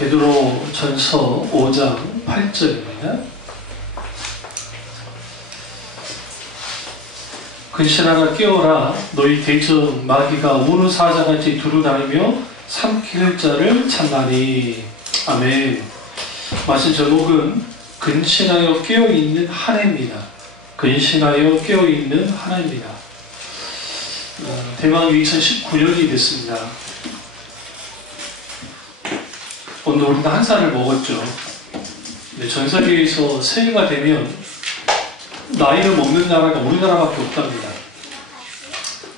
베드로전서 5장 8절입니다. 근신하라 깨어라 너희 대적 마귀가 우는 사자같이 두루다니며 삼킬 자를 찾나니. 아멘. 말씀 제목은 근신하여 깨어있는 한 해입니다. 근신하여 깨어있는 한 해입니다. 대망이 2019년이 됐습니다. 오늘 우리가 한 살을 먹었죠. 전 세계에서 새해가 되면 나이를 먹는 나라가 우리나라밖에 없답니다.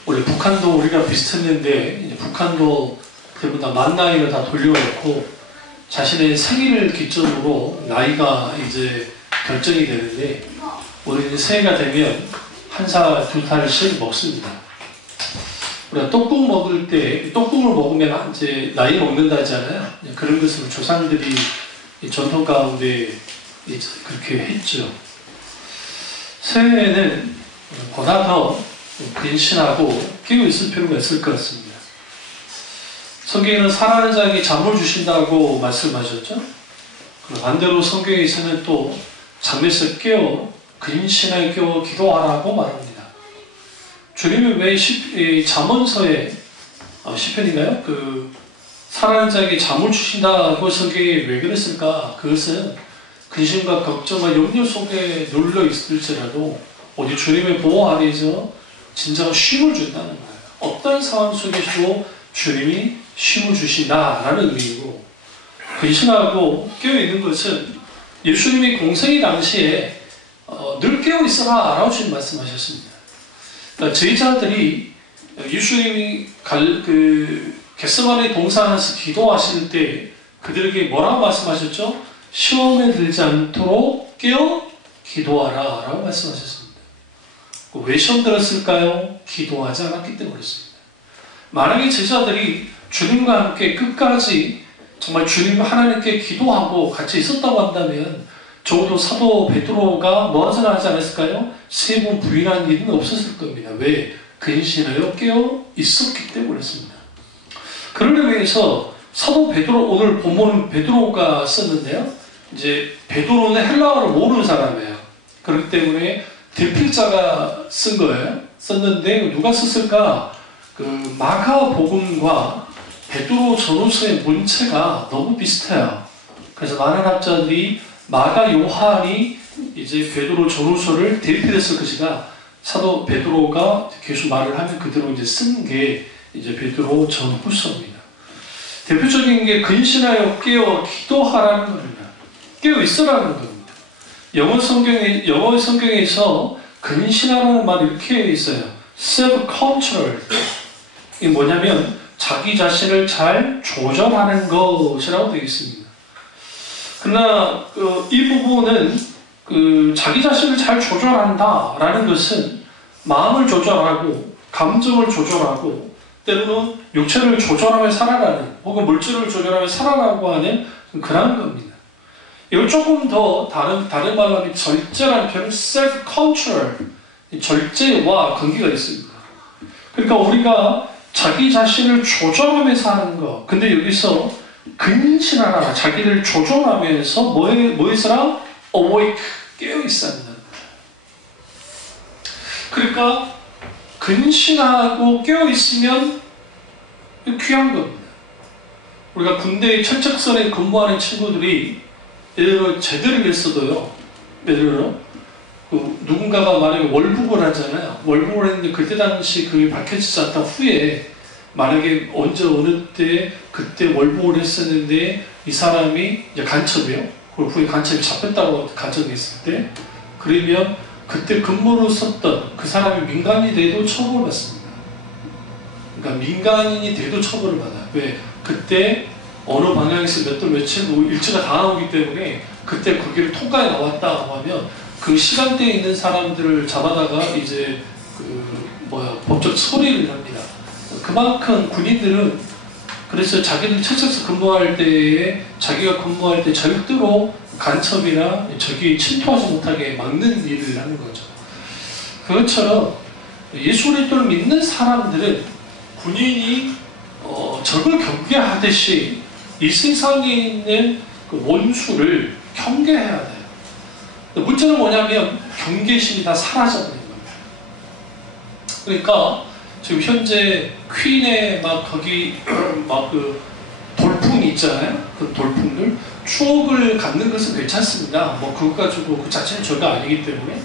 원래 북한도 우리가 비슷했는데 이제 북한도 대부분 다 만 나이를 다 돌려놓고 자신의 생일을 기점으로 나이가 이제 결정이 되는데 우리는 새해가 되면 한 살, 두 살씩 먹습니다. 우리가 떡국 먹을 때 떡국을 먹으면 이제 나이 먹는다잖아요. 그런 것을 조상들이 전통 가운데 그렇게 했죠. 새해에는 보다 더 근신하고 깨어 있을 필요가 있을 것 같습니다. 성경에는 살아가는 자에게 잠을 주신다고 말씀하셨죠. 반대로 성경에서는 또 잠에서 깨어 근신하여 깨어 기도하라고 말합니다. 주님이 왜 잠언서에 시편인가요? 살아가는 자에게 잠을 주신다고 성경에 왜 그랬을까? 그것은 근심과 걱정과 염려 속에 눌러 있을지라도 오직 주님의 보호 아래에서 진정한 쉼을 준다는 거예요. 어떤 상황 속에서도 주님이 쉼을 주신다라는 의미이고, 근신하고 깨어있는 것은 예수님이 공생의 당시에 늘 깨어있어라 라고 주님 말씀하셨습니다. 그러니까 제자들이 예수님이 겟세마네 동산에서 기도하실 때 그들에게 뭐라고 말씀하셨죠? 시험에 들지 않도록 깨어 기도하라 라고 말씀하셨습니다. 왜 시험 들었을까요? 기도하지 않았기 때문이었습니다. 만약에 제자들이 주님과 함께 끝까지 정말 주님 하나님께 기도하고 같이 있었다고 한다면 적어도 사도 베드로가 뭐하지 않았을까요? 세 번 부인한 일은 없었을 겁니다. 왜? 근신하여 깨어 있었기 때문이었습니다. 그러기 위해서 사도 베드로, 오늘 본문은 베드로가 썼는데요. 이제 베드로는 헬라어를 모르는 사람이에요. 그렇기 때문에 대필자가 쓴 거예요. 썼는데 누가 썼을까? 마가복음과 베드로 전후서의 문체가 너무 비슷해요. 그래서 많은 학자들이 마가 요한이 이제 베드로 전후서를 대필했을 것이다. 사도 베드로가 계속 말을 하면 그대로 이제 쓴 게 이제 베드로 전후서입니다. 대표적인 게 근신하여 깨어 기도하라는 겁니다. 깨어 있으라는 겁니다. 영어 성경에서 근신하라는 말이 이렇게 있어요. self-control. 이게 뭐냐면 자기 자신을 잘 조절하는 것이라고 되어 있습니다. 그러나 이 부분은 자기 자신을 잘 조절한다라는 것은 마음을 조절하고 감정을 조절하고 때로는 육체를 조절하며 살아가는 혹은 물질을 조절하며 살아가고 하는 그런 겁니다. 이걸 조금 더 다른 말로 하면 절제라는 표현, self-control, 절제와 관계가 있습니다. 그러니까 우리가 자기 자신을 조절하며 사는 것. 근데 여기서 근신하라, 자기를 조절하면서 뭐에 있어라? awake, 깨어있어야 한다. 그러니까 근신하고 깨어있으면 귀한 겁니다. 우리가 군대 철책선에 근무하는 친구들이 예를 들어 제대를 했어도요. 예를 들어 누군가가 만약에 월북을 하잖아요. 월북을 했는데 그때 당시 그게 밝혀지지 않다 후에 만약에 언제 어느 때 그때 월북을 했었는데 이 사람이 이제 간첩이에요. 그리고 후에 간첩이 잡혔다고 가정했을 때 그러면 그때 근무를 썼던 그 사람이 민간인이 돼도 처벌받습니다. 그러니까 민간인이 돼도 처벌을 받아요. 왜? 그때 어느 방향에서 몇 도 며칠 일치가 다 나오기 때문에 그때 거기를 통과해 나왔다고 하면 그 시간대에 있는 사람들을 잡아다가 이제 법적 처리를 합니다. 그만큼 군인들은 그래서 자기들 철책서 근무할 때에 자기가 근무할 때 절대로 간첩이나 적이 침투하지 못하게 막는 일을 하는 거죠. 그것처럼 예수 그리스도를 믿는 사람들은 군인이 적을 경계하듯이 이 세상에 있는 그 원수를 경계해야 돼요. 문제는 뭐냐면 경계심이 다 사라져버린 겁니다. 그러니까 지금 현재 퀸의 막 거기 막 그 돌풍이 있잖아요. 그 돌풍들 추억을 갖는 것은 괜찮습니다. 뭐 그것 가지고 그 자체는 절대 아니기 때문에.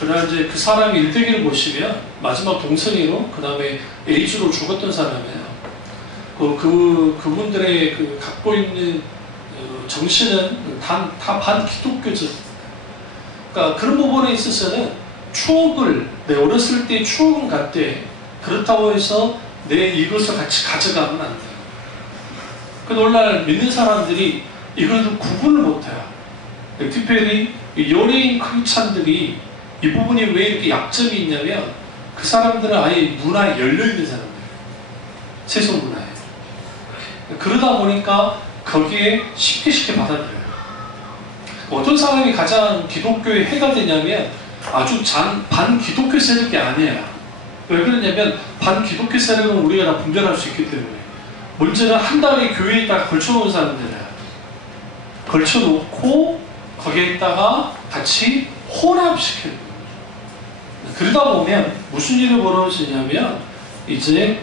그러나 이제 그 사람의 일대기를 보시면 마지막 동선이로 그 다음에 에이즈로 죽었던 사람이에요. 그분들의 그 갖고 있는 정신은 다 반기독교적. 그러니까 그런 부분에 있어서는 추억을, 내 어렸을 때 추억을 갖되 그렇다고 해서 내 이것을 같이 가져가면 안 돼요. 그 오늘날 믿는 사람들이 이걸 구분을 못해요. 특별히 연예인 크리스찬들이 이 부분이 왜 이렇게 약점이 있냐면 그 사람들은 아예 문화에 열려있는 사람들이에요. 세속 문화에. 그러다 보니까 거기에 쉽게 받아들여요. 어떤 사람이 가장 기독교에 해가 되냐면 아주 반기독교 세력이 아니에요. 왜 그러냐면 반기독교 세력은 우리가 다 분별할 수 있기 때문에. 문제는 한 달에 교회에다가 걸쳐놓은 사람들이에요. 걸쳐놓고 거기에다가 같이 혼합시키는 거예요. 그러다 보면 무슨 일이 벌어지냐면 이제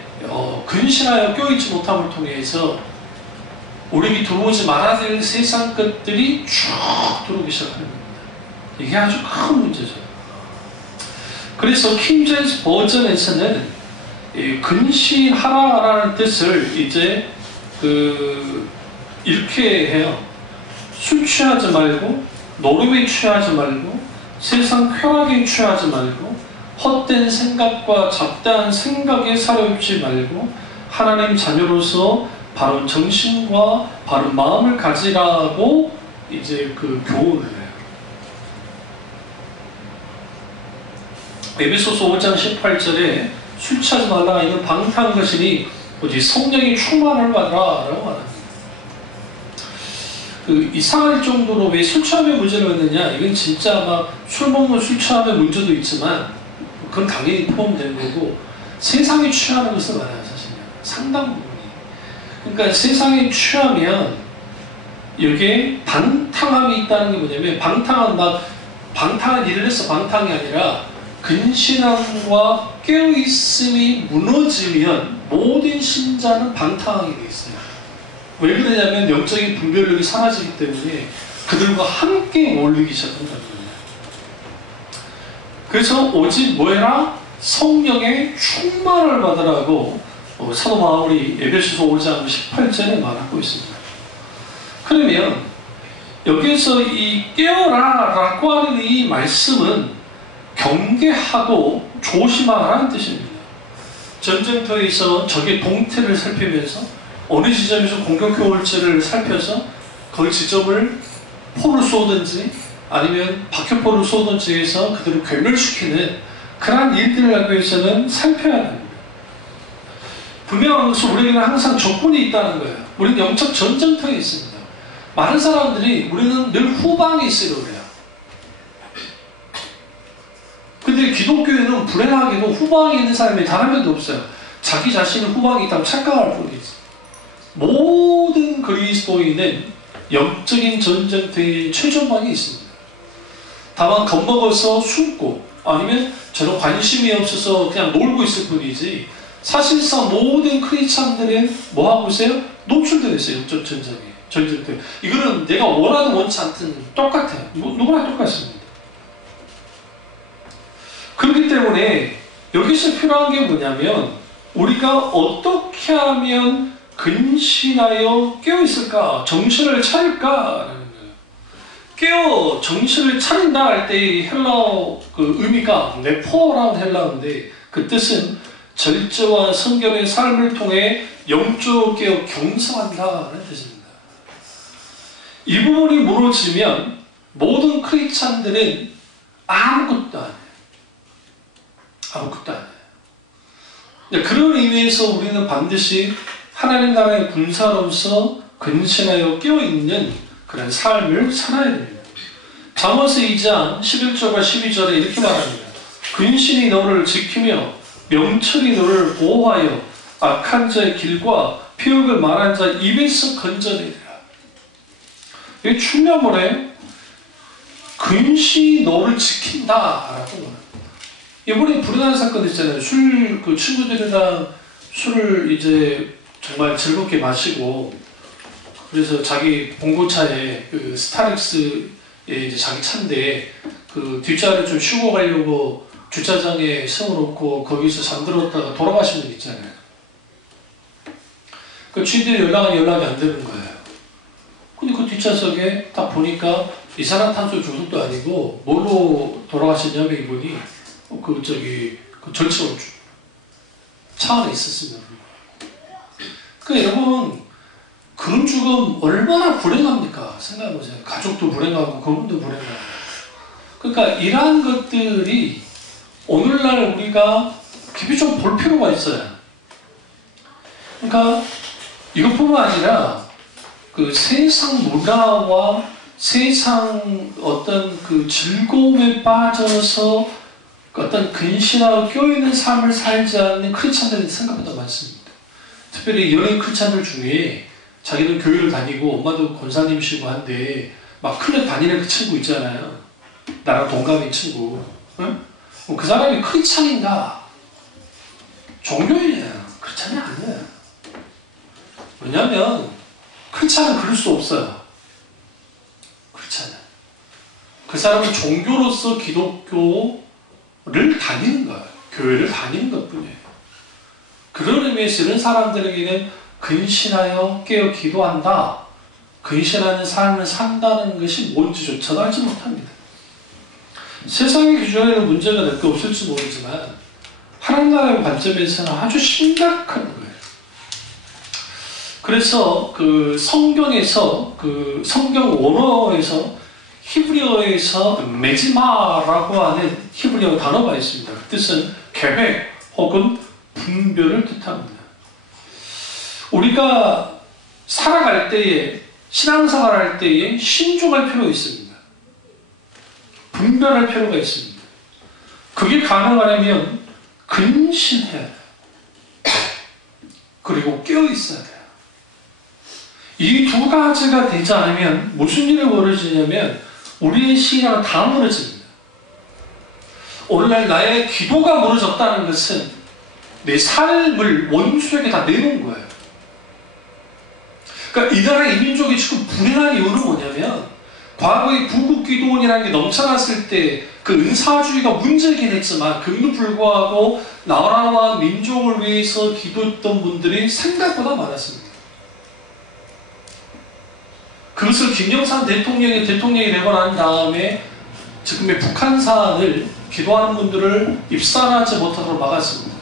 근신하여 껴있지 못함을 통해서 우리에게 들어오지 말아야 될 세상 것들이 쭉 들어오기 시작하는 겁니다. 이게 아주 큰 문제죠. 그래서 킹제임스 버전에서는 근신하라라는 뜻을 이제 이렇게 해요. 술 취하지 말고, 노름에 취하지 말고, 세상 쾌락에 취하지 말고, 헛된 생각과 잡다한 생각에 사로잡지 말고, 하나님 자녀로서 바른 정신과 바른 마음을 가지라고 이제 그 교훈을 해요. 에베소서 5장 18절에 술 취하지 말라 이는 방탕한 것이니 오직 성령의 충만을 받으라라고 말합니다. 이상할 정도로 왜 술 취함의 문제를 받느냐? 이건 진짜 막 술 먹는 술 취함의 문제도 있지만 그건 당연히 포함되는 거고 세상에 취하는 것은 많아요. 사실은 상당 부분이. 그러니까 세상에 취하면 여기에 방탕함이 있다는 게 뭐냐면 방탕한 일을 해서 방탕이 아니라 근신함과 깨어있음이 무너지면 모든 신자는 방탕하게 되어 있어요. 왜 그러냐면 영적인 분별력이 사라지기 때문에 그들과 함께 어울리기 시작한다는 겁니다. 그래서 오직 뭐해라? 성령의 충만을 받으라고 사도 바울이 에베소서 5장 18절에 말하고 있습니다. 그러면 여기서 이 깨어라 라고 하는 이 말씀은 경계하고 조심하라는 뜻입니다. 전쟁터에서 적의 동태를 살피면서 어느 지점에서 공격해 올지를 살펴서 그 지점을 포를 쏘든지 아니면 박격포를 쏘든지 해서 그들을 괴멸시키는 그러한 일들을 하기 위해서는 살펴야 합니다. 분명한 것은 우리에게는 항상 적군이 있다는 거예요. 우리는 영적 전쟁터에 있습니다. 많은 사람들이 우리는 늘 후방에 있으려고 해요. 근데 기독교에는 불행하게도 후방에 있는 사람이 단 한 명도 없어요. 자기 자신은 후방에 있다고 착각할 뿐이지. 모든 그리스도인은 영적인 전쟁터의 최전방에 있습니다. 다만 겁먹어서 숨고 아니면 저는 관심이 없어서 그냥 놀고 있을 뿐이지 사실상 모든 크리스찬들은 뭐하고 있어요? 노출되어 있어요. 영적 전쟁터. 이거는 내가 원하든 원치 않든 똑같아요. 누구나 똑같습니다. 그렇기 때문에 여기서 필요한 게 뭐냐면 우리가 어떻게 하면 근신하여 깨어있을까? 정신을 차릴까? 정신을 차린다 할 때 헬라어 그 의미가 네포라는 헬라어인데 그 뜻은 절제와 성결의 삶을 통해 영적으로 깨어 경성한다는 뜻입니다. 이 부분이 무너지면 모든 크리스찬들은 아무것도 안 해요. 아무것도 안 해요. 그런 의미에서 우리는 반드시 하나님 나라의 군사로서 근신하여 깨어있는 그런 삶을 살아야 됩니다. 잠언서 2장 11절과 12절에 이렇게 말합니다. 근신이 너를 지키며 명철이 너를 보호하여 악한 자의 길과 피욕을 말한 자 입에서 건져내리라. 이 충녀물에 근시 너를 지킨다라고 말합니다. 이번에 불행한 사건 있잖아요. 그 친구들이랑 술을 이제 정말 즐겁게 마시고, 그래서 자기 봉고차에 그 스타렉스에 이제 자기 차인데 그 뒷자를 좀 쉬고 가려고 주차장에 세워놓고 거기서 잠들었다가 돌아가신 분 있잖아요. 그 주인들이 연락이 안 되는 거예요. 근데 그 뒷좌석에 딱 보니까 이산화탄소 중독도 아니고 뭘로 돌아가셨냐면 이분이 그 절치원주 차 안에 있었습니다. 그러니까 여러분, 그런 죽음 얼마나 불행합니까? 생각해보세요. 가족도 불행하고 그분도 불행하고. 그러니까 이러한 것들이 오늘날 우리가 깊이 좀 볼 필요가 있어요. 그러니까 이것뿐만 아니라 그 세상 문화와 세상 어떤 그 즐거움에 빠져서 어떤 근신하고 껴있는 삶을 살지 않는 크리스찬들이 생각보다 많습니다. 특별히 연예인 크리스찬들 중에 자기는 교회를 다니고 엄마도 권사님이시고 한데 막 클럽 다니는 그 친구 있잖아요. 나랑 동갑인 친구. 응? 그 사람이 크리스찬인가? 종교인이에요. 크리스찬이 아니에요. 왜냐하면 크리스찬은 그럴 수 없어요. 크리스찬은. 그 사람은 종교로서 기독교를 다니는 거예요. 교회를 다니는 것뿐이에요. 그런 의미에서 이런 사람들에게는 근신하여 깨어 기도한다, 근신하는 삶을 산다는 것이 뭔지조차도 알지 못합니다. 세상의 기준에는 문제가 몇 개 없을지 모르지만 하나님 나라의 관점에서는 아주 심각한 거예요. 그래서 그 성경에서 그 성경 원어에서 히브리어에서 메지마라고 하는 히브리어 단어가 있습니다. 그 뜻은 계획 혹은 분별을 뜻합니다. 우리가 살아갈 때에, 신앙생활 할 때에 신중할 필요가 있습니다. 분별할 필요가 있습니다. 그게 가능하려면 근신해야 돼요. 그리고 깨어있어야 돼요. 이 두 가지가 되지 않으면 무슨 일이 벌어지냐면 우리의 신앙은 다 무너집니다. 오늘날 나의 기도가 무너졌다는 것은 내 삶을 원수에게 다 내놓은 거예요. 그러니까 이 나라 이민족이 지금 불행한 이유는 뭐냐면 과거에 구국기도원이라는 게 넘쳐났을 때 그 은사주의가 문제이긴 했지만 그에도 불구하고 나라와 민족을 위해서 기도했던 분들이 생각보다 많았습니다. 그것을 김영삼 대통령이 되고 난 다음에 지금의 북한산을 기도하는 분들을 입산하지 못하도록 막았습니다.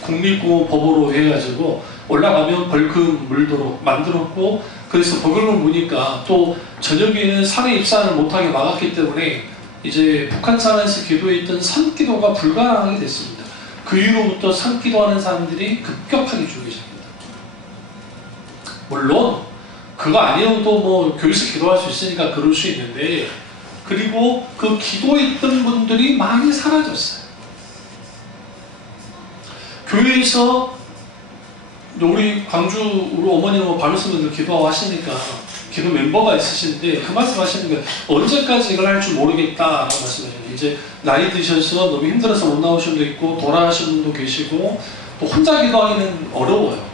국립공원법으로 해가지고 올라가면 벌금 물도록 만들었고, 그래서 벌금을 무니까 또 저녁에는 산에 입산을 못하게 막았기 때문에 이제 북한산에서 기도했던 산기도가 불가능하게 됐습니다. 그 이후로부터 산기도하는 사람들이 급격하게 줄기 시작합니다. 물론 그거 아니어도 뭐 교회에서 기도할 수 있으니까 그럴 수 있는데, 그리고 그 기도했던 분들이 많이 사라졌어요. 교회에서 우리 광주 우리 어머니는 밤에서도 기도하고 하시니까 기도 멤버가 있으신데 그 말씀 하시는 게 언제까지 이걸 할 줄 모르겠다라고 말씀하시는. 이제 나이 드셔서 너무 힘들어서 못 나오신 분도 있고 돌아가신 분도 계시고 또 혼자 기도하기는 어려워요.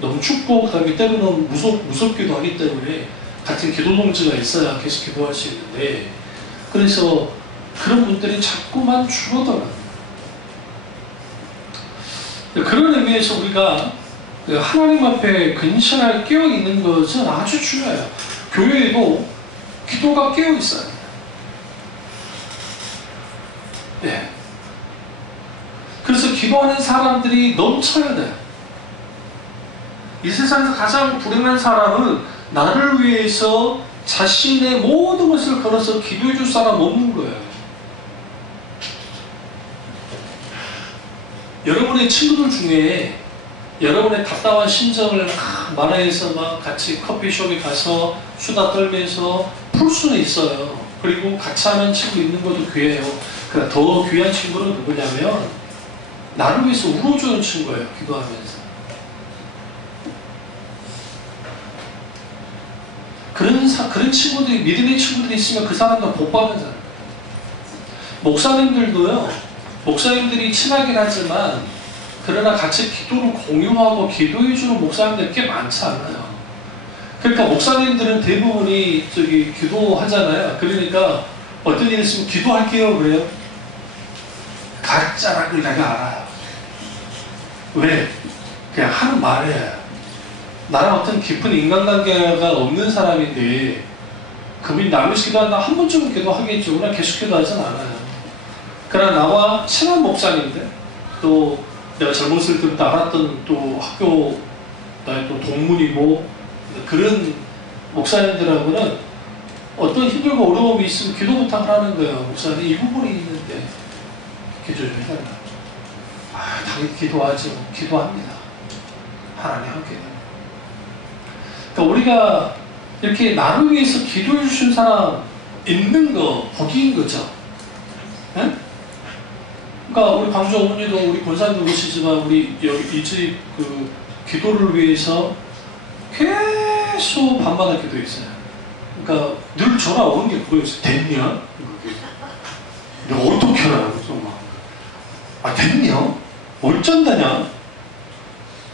너무 춥고 그다음에 때로는 무섭기도 하기 때문에 같은 기도 동지가 있어야 계속 기도할 수 있는데, 그래서 그런 분들이 자꾸만 줄어들어요. 그런 의미에서 우리가 하나님 앞에 근신하게 깨어있는 것은 아주 중요해요. 교회에도 기도가 깨어있어야 돼요. 네. 그래서 기도하는 사람들이 넘쳐야 돼요. 이 세상에서 가장 불행한 사람은 나를 위해서 자신의 모든 것을 걸어서 기도해 줄 사람 없는 거예요. 여러분의 친구들 중에 여러분의 답답한 심정을 말해서 막 같이 커피숍에 가서 수다 떨면서 풀 수는 있어요. 그리고 같이 하는 친구 있는 것도 귀해요. 그러니까 더 귀한 친구는 누구냐면 나를 위해서 울어주는 친구예요. 기도하면서. 그런 친구들이, 믿음의 친구들이 있으면 그 사람도 복 받는 목사님들도요, 목사님들이 친하긴 하지만 그러나 같이 기도를 공유하고 기도해주는 목사님들 꽤 많지 않아요. 그러니까 목사님들은 대부분이 기도하잖아요. 그러니까 어떤 일 있으면 기도할게요 그래요. 가짜라는 걸 내가 알아요. 왜? 그냥 하는 말이에요. 나랑 어떤 깊은 인간관계가 없는 사람인데 그분이 남을 기도한다 한 번쯤은 기도하겠죠. 그러나 계속 기도하진 않아요. 그러나 나와 친한 목사님들, 또 내가 젊었을 때부터 알았던 또 학교 나의 또 동문이고 그런 목사님들하고는 어떤 힘들고 어려움이 있으면 기도 부탁을 하는 거예요. 목사님 이 부분이 있는데 기도 좀 해달라. 당연히 기도하죠. 기도합니다. 하나님 함께 됩니다. 그러니까 우리가 이렇게 나를 위해서 기도해 주신 사람 있는 거 복인 거죠. 네? 그러니까 우리 광주 어머니도 우리 권사님도 그러시지만 우리 여기 이 집 그 기도를 위해서 계속 밤마다 기도했어요. 그러니까 늘 전화 오는 게 뭐였어요? 됐냐? 내가 어떻게 알아요? 됐냐? 어쩐다냐?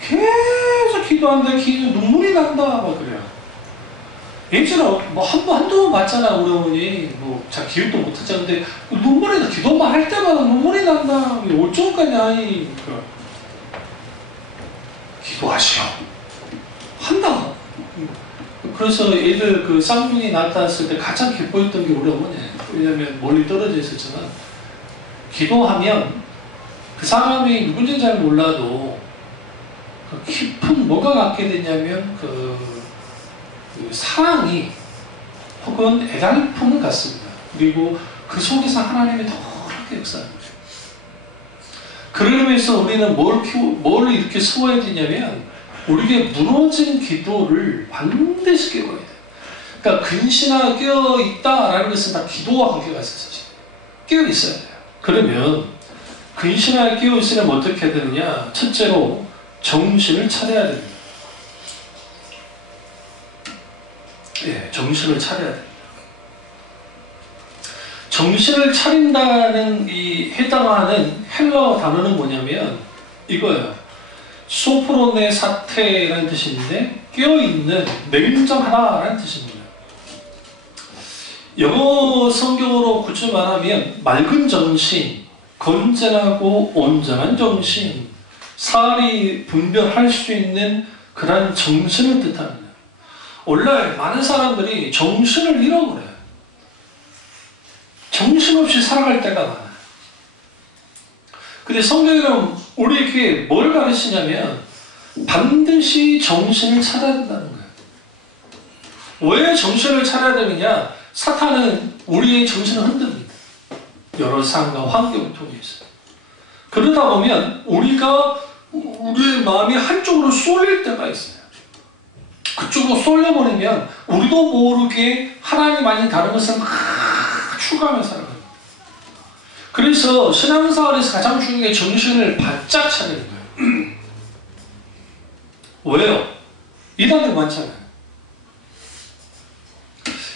계속 기도한다, 눈물이 난다, 막 그래요. 예전에 뭐 한두 번 봤잖아, 우리 어머니. 뭐, 잘 기억도 못하자. 근데 눈물이 나, 기도만 할 때마다 눈물이 난다. 어쩔 거냐, 기도하시오. 한다. 그래서 애들 그 쌍둥이 나타났을 때 가장 기뻐했던 게 우리 어머니예요. 왜냐면 멀리 떨어져 있었지만, 기도하면 그 사람이 누군지는 잘 몰라도 그 깊은 뭐가 갖게 되냐면 그 사랑이 혹은 애달픔을 갖습니다. 그리고 그 속에서 하나님이 더 그렇게 역사합니다. 그러면서 우리는 뭘 이렇게 세워야 되냐면 우리에게 무너진 기도를 반드시 깨워야 돼요. 그러니까 근신하게 깨어있다라는 것은 다 기도와 관계가 있어요. 깨어있어야 돼요. 그러면 근신하게 깨어있으면 어떻게 해야 되느냐? 첫째로 정신을 차려야 됩니다. 예, 정신을 차려야 됩니다. 정신을 차린다는 이 해당하는 헬라어 단어는 뭐냐면 이거예요. 소프로네 사테라는 뜻인데 깨어있는, 냉정하다라는 뜻입니다. 영어 성경으로 굳이 말하면 맑은 정신, 건전하고 온전한 정신, 사리 분별할 수 있는 그런 정신을 뜻합니다. 원래 많은 사람들이 정신을 잃어버려요. 정신없이 살아갈 때가 많아요. 근데 성경에는 우리에게 뭘 가르치냐면 반드시 정신을 차려야 된다는 거예요. 왜 정신을 차려야 되느냐? 사탄은 우리의 정신을 흔듭니다. 여러 상황과 환경을 통해서. 그러다 보면 우리의 마음이 한쪽으로 쏠릴 때가 있어요. 그쪽으로 쏠려버리면 우리도 모르게 하나님 아닌 다른 것을 막 추구하며 살아가요. 그래서 신앙생활에서 가장 중요한 게 정신을 바짝 차리는 거예요. 왜요? 이단들 많잖아요.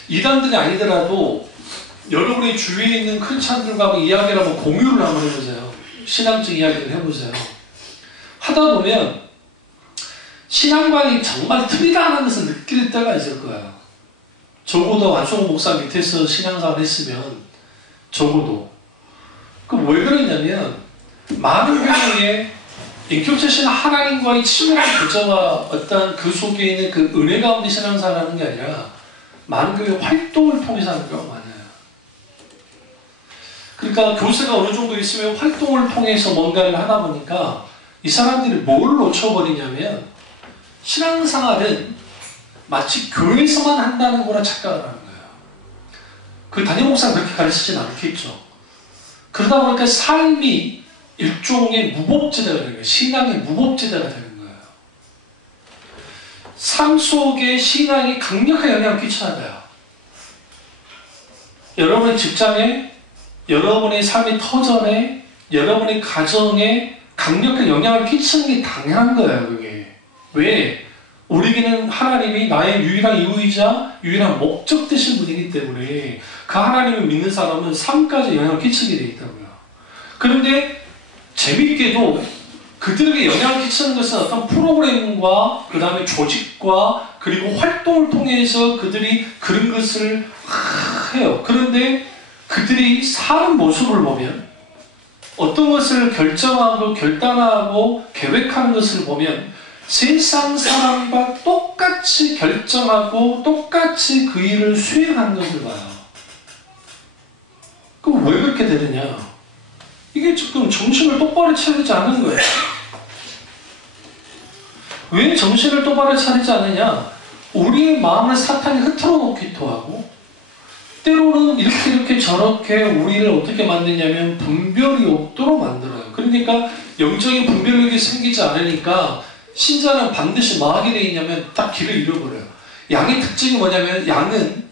이단들이 아니더라도 여러분의 주위에 있는 크리스찬들과 이야기를 한번 공유를 한번 해보세요. 신앙적 이야기를 해보세요. 하다 보면 신앙관이 정말 틀리다는 것을 느낄 때가 있을 거예요. 적어도 완송 목사 밑에서 신앙생활을 했으면 적어도. 그럼 왜 그러냐면 많은 경우에 인격체신 하나님과의 친밀한 교제와 어떤 그 속에 있는 그 은혜 가운데 신앙생활을 하는 게 아니라 많은 교회 활동을 통해서 하는 경우가 많아요. 그러니까 교세가 어느 정도 있으면 활동을 통해서 뭔가를 하다 보니까 이 사람들이 뭘 놓쳐버리냐면 신앙생활은 마치 교회에서만 한다는 거라 착각을 하는 거예요. 그 담임 목사는 그렇게 가르치진 않겠죠. 그러다 보니까 삶이 일종의 무법지대가 되는 거예요. 신앙의 무법지대가 되는 거예요. 삶 속에 신앙이 강력한 영향을 끼치는 거예요. 여러분의 직장에, 여러분의 삶의 터전에, 여러분의 가정에 강력한 영향을 끼치는 게 당연한 거예요. 그게. 왜? 우리에게는 하나님이 나의 유일한 이유이자 유일한 목적 되신 분이기 때문에 그 하나님을 믿는 사람은 삶까지 영향을 끼치게 되어 있다고요. 그런데 재밌게도 그들에게 영향을 끼치는 것은 어떤 프로그램과 그 다음에 조직과 그리고 활동을 통해서 그들이 그런 것을 해요. 그런데 그들이 사는 모습을 보면 어떤 것을 결정하고 결단하고 계획하는 것을 보면 세상 사람과 똑같이 결정하고 똑같이 그 일을 수행하는 것을 봐요. 그럼 왜 그렇게 되느냐? 이게 지금 정신을 똑바로 차리지 않은 거예요. 왜 정신을 똑바로 차리지 않느냐? 우리의 마음을 사탄이 흐트러 놓기도 하고 때로는 이렇게 저렇게 우리를 어떻게 만드냐면 분별이 없도록 만들어요. 그러니까 영적인 분별력이 생기지 않으니까 신자는 반드시 뭐 하게 되어 있냐면 딱 길을 잃어버려요. 양의 특징이 뭐냐면 양은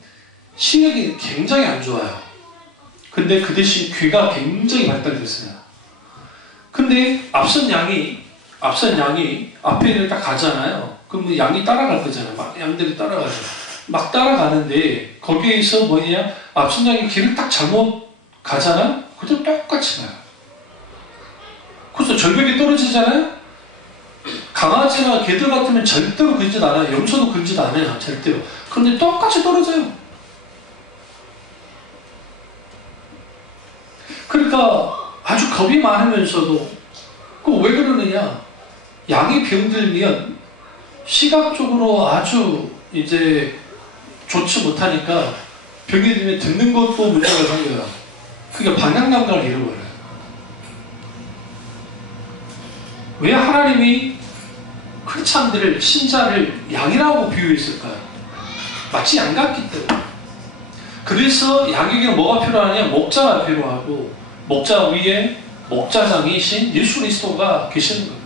시력이 굉장히 안 좋아요. 근데 그 대신 귀가 굉장히 발달됐어요. 근데 앞선 양이 앞에 딱 가잖아요. 그러면 양이 따라갈 거잖아요. 막 양들이 따라가죠. 막 따라가는데 거기에서 뭐냐? 앞선 양이 길을 딱 잘못 가잖아요. 그것도 똑같이 가요. 그래서 절벽에 떨어지잖아요. 강아지나 개들 같으면 절대로 그러지도 않아요. 염소도 그러지도 않아요. 절대로. 그런데 똑같이 떨어져요. 그러니까 아주 겁이 많으면서도 그 왜 그러느냐? 양이 병들면 시각적으로 아주 이제 좋지 못하니까 병이 들면 듣는 것도 문제가 생겨요. 그러니까 방향 감각을 잃어버려요. 왜 하나님이 크리스찬들을 신자를 양이라고 비유했을까요? 마치 양 같기 때문에. 그래서 양에게는 뭐가 필요하냐? 목자가 필요하고 목자 위에 목자장이신 예수 그리스도가 계시는 겁니다.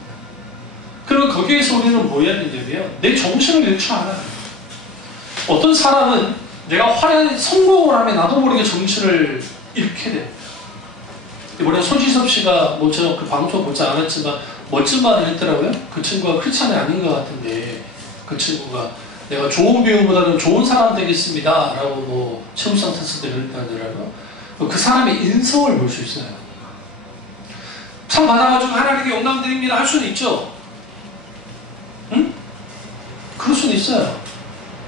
그리고 거기에서 우리는 뭐 해야 되냐면 내 정신을 잃지 않아요. 어떤 사람은 내가 화려한 성공을 하면 나도 모르게 정신을 잃게 돼요. 이번에 손지섭 씨가 뭐 저 그 방송 보지 않았지만 멋진 말을 했더라고요. 그 친구가 크리스찬이 아닌 것 같은데 그 친구가 내가 좋은 배우보다는 좋은 사람 되겠습니다 라고 뭐 체험상 탔을 때 그랬다더라고요. 그 사람의 인성을 볼 수 있어요. 참 받아가지고 하나님께 영광 드립니다 할 수는 있죠. 응? 그럴 수는 있어요.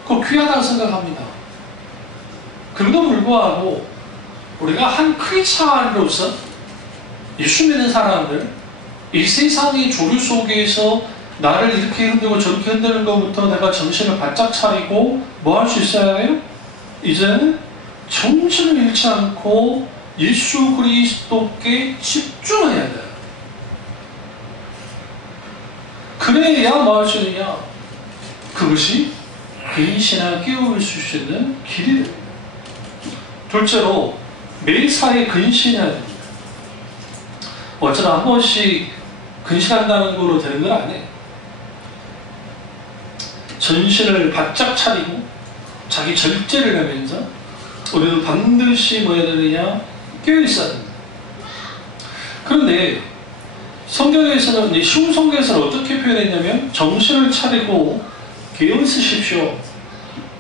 그거 귀하다고 생각합니다. 그럼에도 불구하고 우리가 한 크리스찬으로서 예수 믿는 사람들 이 세상의 조류 속에서 나를 이렇게 흔들고 저렇게 흔드는 것부터 내가 정신을 바짝 차리고 뭐 할 수 있어야 해요? 이제는 정신을 잃지 않고 예수 그리스도께 집중해야 돼요. 그래야 뭐 할 수 있느냐? 그것이 근신하게 깨우칠 수 있는 길이 됩니다. 둘째로 매사에 근신해야 됩니다. 어쩌다 한 번씩 근신한다는 거로 되는 건 아니에요. 전신을 바짝 차리고 자기 절제를 하면서 우리도 반드시 뭐 해야 되느냐? 깨어있어야 됩니다. 그런데 성경에서는 쉬운 성경에서는 어떻게 표현했냐면 정신을 차리고 깨어있으십시오.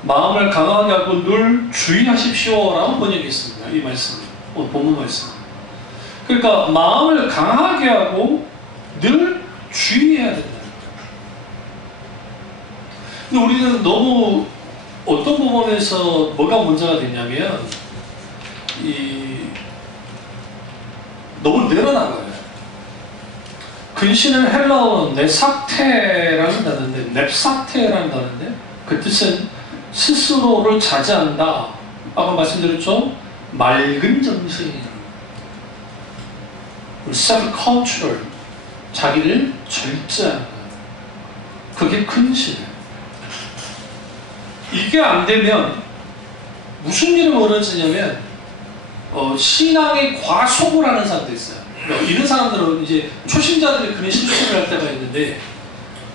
마음을 강하게 하고 늘 주의하십시오 라고 번역했습니다. 이 말씀, 본문 말씀. 그러니까 마음을 강하게 하고 늘 주의해야 된다. 근데 우리는 너무 어떤 부분에서 뭐가 문제가 되냐면 너무 늘어나거든요. 근신은 헬라어는 넵사테라는 단어인데 넵사테라는 단어인데 그 뜻은 스스로를 자제한다. 아까 말씀드렸죠? 맑은 정신이다. self-control, 자기를 절제하는 거예요. 그게 근신이에요. 이게 안 되면 무슨 일이 벌어지냐면 신앙의 과속을 하는 사람도 있어요. 이런 사람들은 이제 초신자들이 그런 실수를 할 때가 있는데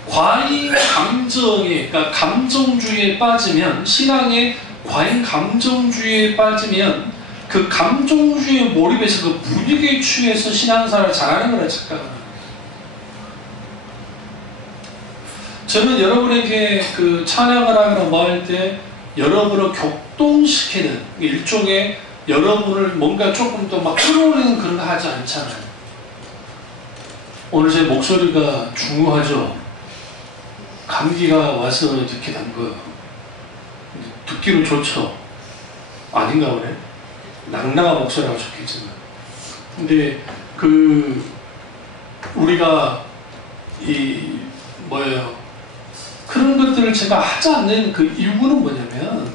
과잉 감정에, 그러니까 감정주의에 빠지면 신앙의 과잉 감정주의에 빠지면 그 감정주의에 몰입해서 그 분위기에 취해서 신앙생활을 잘하는 거라 착각을 합니다. 저는 여러분에게 그 찬양을 하거나 뭐 할 때 여러분을 격동시키는 일종의 여러분을 뭔가 조금 더 막 끌어올리는 그런 거 하지 않잖아요. 오늘 제 목소리가 중후하죠. 감기가 와서 이렇게 된 거예요. 듣기는 좋죠. 아닌가 보네. 낭낭한 목소리가 좋겠지만. 근데 우리가 그런 것들을 제가 하지 않는 그 이유는 뭐냐면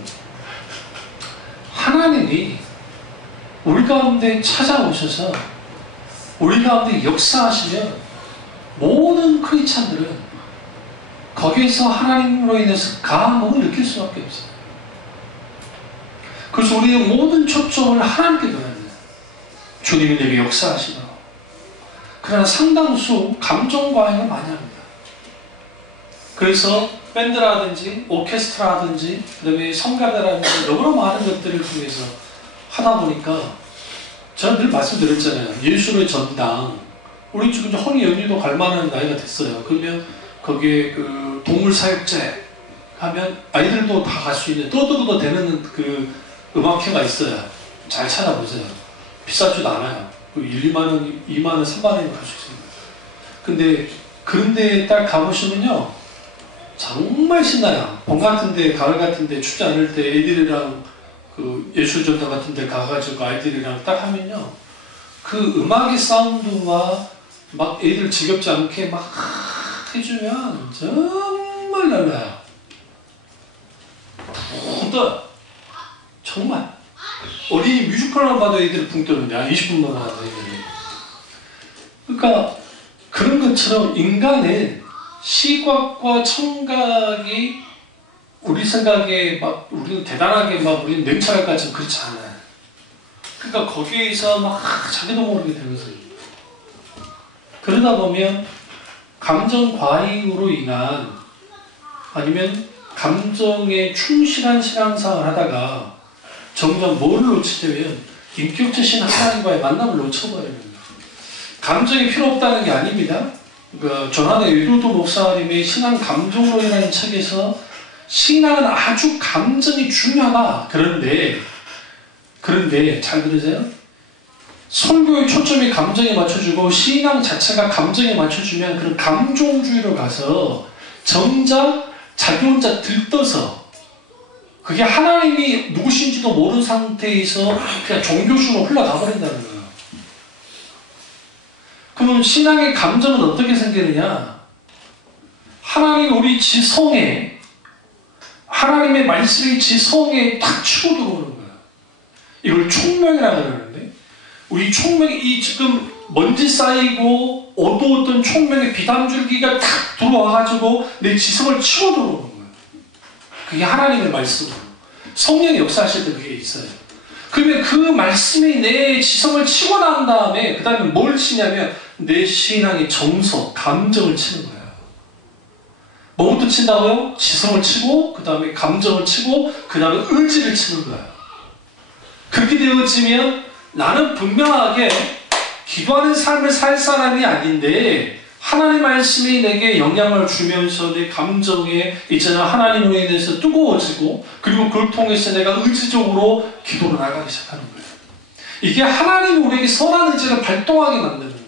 하나님이 우리 가운데 찾아오셔서 우리 가운데 역사하시면 모든 크리스찬들은 거기에서 하나님으로 인해서 감흥을 느낄 수밖에 없어요. 그래서 우리의 모든 초점을 하나님께 둬야 돼요. 주님이 내게 역사하시도록. 그러나 상당수 감정 과잉을 많이 합니다. 그래서 밴드라든지 오케스트라라든지 그다음에 성가대라든지 너무나 많은 것들을 통해서 하다 보니까 저는 늘 말씀드렸잖아요. 예술의 전당. 우리 지금 허니 연유도 갈 만한 나이가 됐어요. 그러면 거기에 그 동물사육제 하면 아이들도 다 갈 수 있는 떠들어도 되는 그 음악회가 있어요. 잘 찾아보세요. 비싸지도 않아요. 1, 2만원, 2만원, 3만원이면 갈 수 있습니다. 근데 그런 데에 딱 가보시면요. 정말 신나요. 봄 같은데, 가을 같은데, 춥지 않을 때 애들이랑 그 예술전당 같은 데 가가지고 아이들이랑 딱 하면요. 그 음악의 사운드와 막 애들 지겹지 않게 막 해주면 정말 날라요. 붕 떠요. 정말. 어린이 뮤지컬만 봐도 애들이 붕 떠는데, 20분만 봐도 애들이. 그러니까 그런 것처럼 인간은 시각과 청각이 우리 생각에 막 우리는 대단하게 막 우리는 냉철할까지는 그렇지 않아요. 그러니까 거기에서 막 자기도 모르게 되면서 그러다 보면 감정 과잉으로 인한 아니면 감정에 충실한 신앙생활을 하다가 점점 뭐를 놓치냐면 인격체신 하나님과의 만남을 놓쳐버리는 거예요. 감정이 필요 없다는 게 아닙니다. 그러니까 전한의 유도도 목사님의 신앙 감정론이라는 책에서 신앙은 아주 감정이 중요하다. 그런데 잘 들으세요? 설교의 초점이 감정에 맞춰주고 신앙 자체가 감정에 맞춰주면 그런 감정주의로 가서 정작 자기 혼자 들떠서 그게 하나님이 누구신지도 모르는 상태에서 그냥 종교심으로 흘러가 버린다는 거예요. 그러면 신앙의 감정은 어떻게 생기느냐? 하나님 우리 지성에 하나님의 말씀이 지성에 탁 치고 들어오는 거예요. 이걸 총명이라고 그러는데 우리 총명이 이 지금 먼지 쌓이고 어두웠던 총명의 비단줄기가 탁 들어와가지고 내 지성을 치고 들어오는 거예요. 그게 하나님의 말씀으로. 성령이 역사하실 때 그게 있어요. 그러면 그 말씀이 내 지성을 치고 난 다음에 그 다음에 뭘 치냐면 내 신앙의 정서, 감정을 치는 거예요. 뭐부터 친다고요? 지성을 치고 그 다음에 감정을 치고 그 다음에 의지를 치는 거예요. 그렇게 되어지면 나는 분명하게 기도하는 삶을 살 사람이 아닌데 하나님 말씀이 내게 영향을 주면서 내 감정에 있잖아 하나님으로 인해서 뜨거워지고 그리고 그걸 통해서 내가 의지적으로 기도를 나가기 시작하는 거예요. 이게 하나님이 우리에게 선한 의지를 발동하게 만드는 거예요.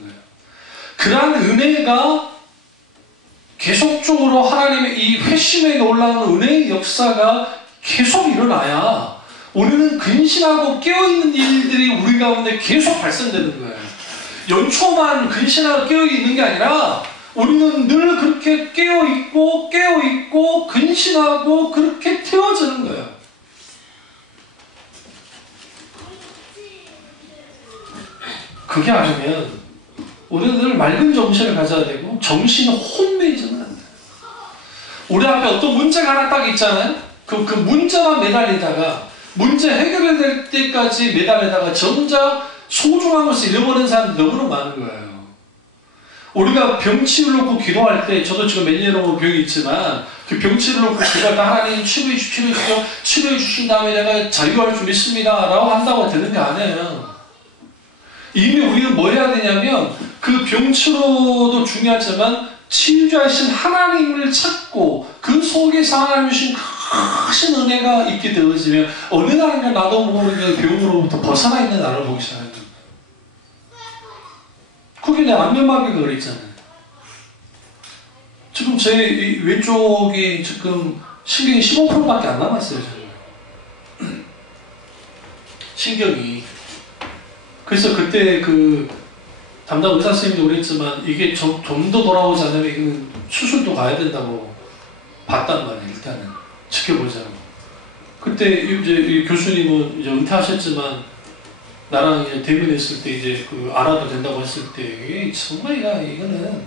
그러한 은혜가 계속적으로 하나님의 이 회심에 놀라운 은혜의 역사가 계속 일어나야 우리는 근신하고 깨어있는 일들이 우리 가운데 계속 발생되는 거예요. 연초만 근신하고 깨어있는 게 아니라 우리는 늘 그렇게 깨어있고 근신하고 그렇게 태워지는 거예요. 그게 아니면 우리는 늘 맑은 정신을 가져야 되고 정신이 혼미해지면 안 돼요. 우리 앞에 어떤 문제가 하나 딱 있잖아요. 그 문제만 매달리다가 문제 해결될 때까지 매달리다가 정작 소중한 것을 잃어버리는 사람들이 너무나 많은 거예요. 우리가 병치를 놓고 기도할 때 저도 지금 몇 년으로 병이 있지만 그 병치를 놓고 기도할 때 하나님 치료해 주신 다음에 내가 자유할 줄 믿습니다 라고 한다고 되는 게 아니에요. 이미 우리는 뭐 해야 되냐면 그 병치료도 중요하지만 치유자이신 하나님을 찾고 그 속에서 하나님 주신 크신 은혜가 있게 되어지면 어느 날인가 나도 모르게 병으로부터 벗어나 있는 나를 보기 시작합니다. 그게 내 안면마비가 그랬잖아요. 지금 제 왼쪽이 지금 신경이 15%밖에 안 남았어요. 저는. 신경이. 그래서 그때 그 담당 의사 선생님도 그랬지만 이게 좀 더 돌아오지 않으면 이건 수술도 가야 된다고 봤단 말이에요. 일단은 지켜보자고. 그때 이제 교수님은 이제 은퇴하셨지만 나랑 이제 대면에 있을 때 이제 그 알아도 된다고 했을 때 정말 이거는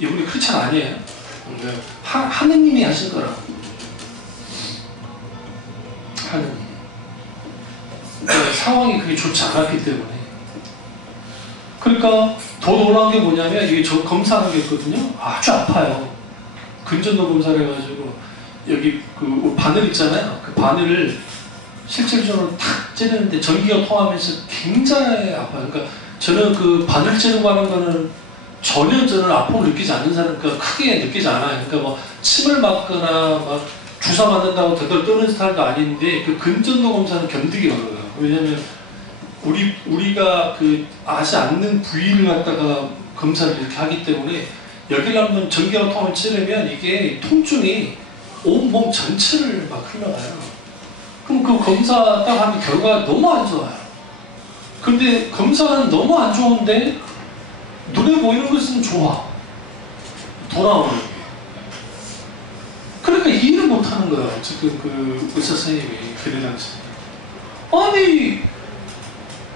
우리 크리스찬 아니에요. 하느님이 하실 거라고. 하느님. 상황이 그게 좋지 않았기 때문에. 그러니까 더 놀라운 게 뭐냐면 이게 저 검사하는 게 있거든요. 아주 아파요. 근전도 검사를 해가지고 여기 그 바늘 있잖아요. 그 바늘을 실질적으로 탁 찌르는데 전기가 통하면서 굉장히 아파요. 그러니까 저는 그 바늘 찌르고 하는 거는 전혀 저는 아픔을 느끼지 않는 사람, 그러니까 크게 느끼지 않아요. 그러니까 뭐 침을 맞거나 막 주사 맞는다고 더덜 떠는 스타일도 아닌데 그 근전도 검사는 견디기 어려워요. 왜냐면 우리가 그 아지 않는 부위를 갖다가 검사를 이렇게 하기 때문에 여기를 한번 전기가 통을 찌르면 이게 통증이 온몸 전체를 막 흘러가요. 그럼 그 검사 딱 하면 결과가 너무 안 좋아요. 근데 검사는 너무 안 좋은데 눈에 보이는 것은 좋아. 돌아오는 게. 그러니까 이해를 못하는 거야. 지금 그 의사 선생님이 그래 당시. 아니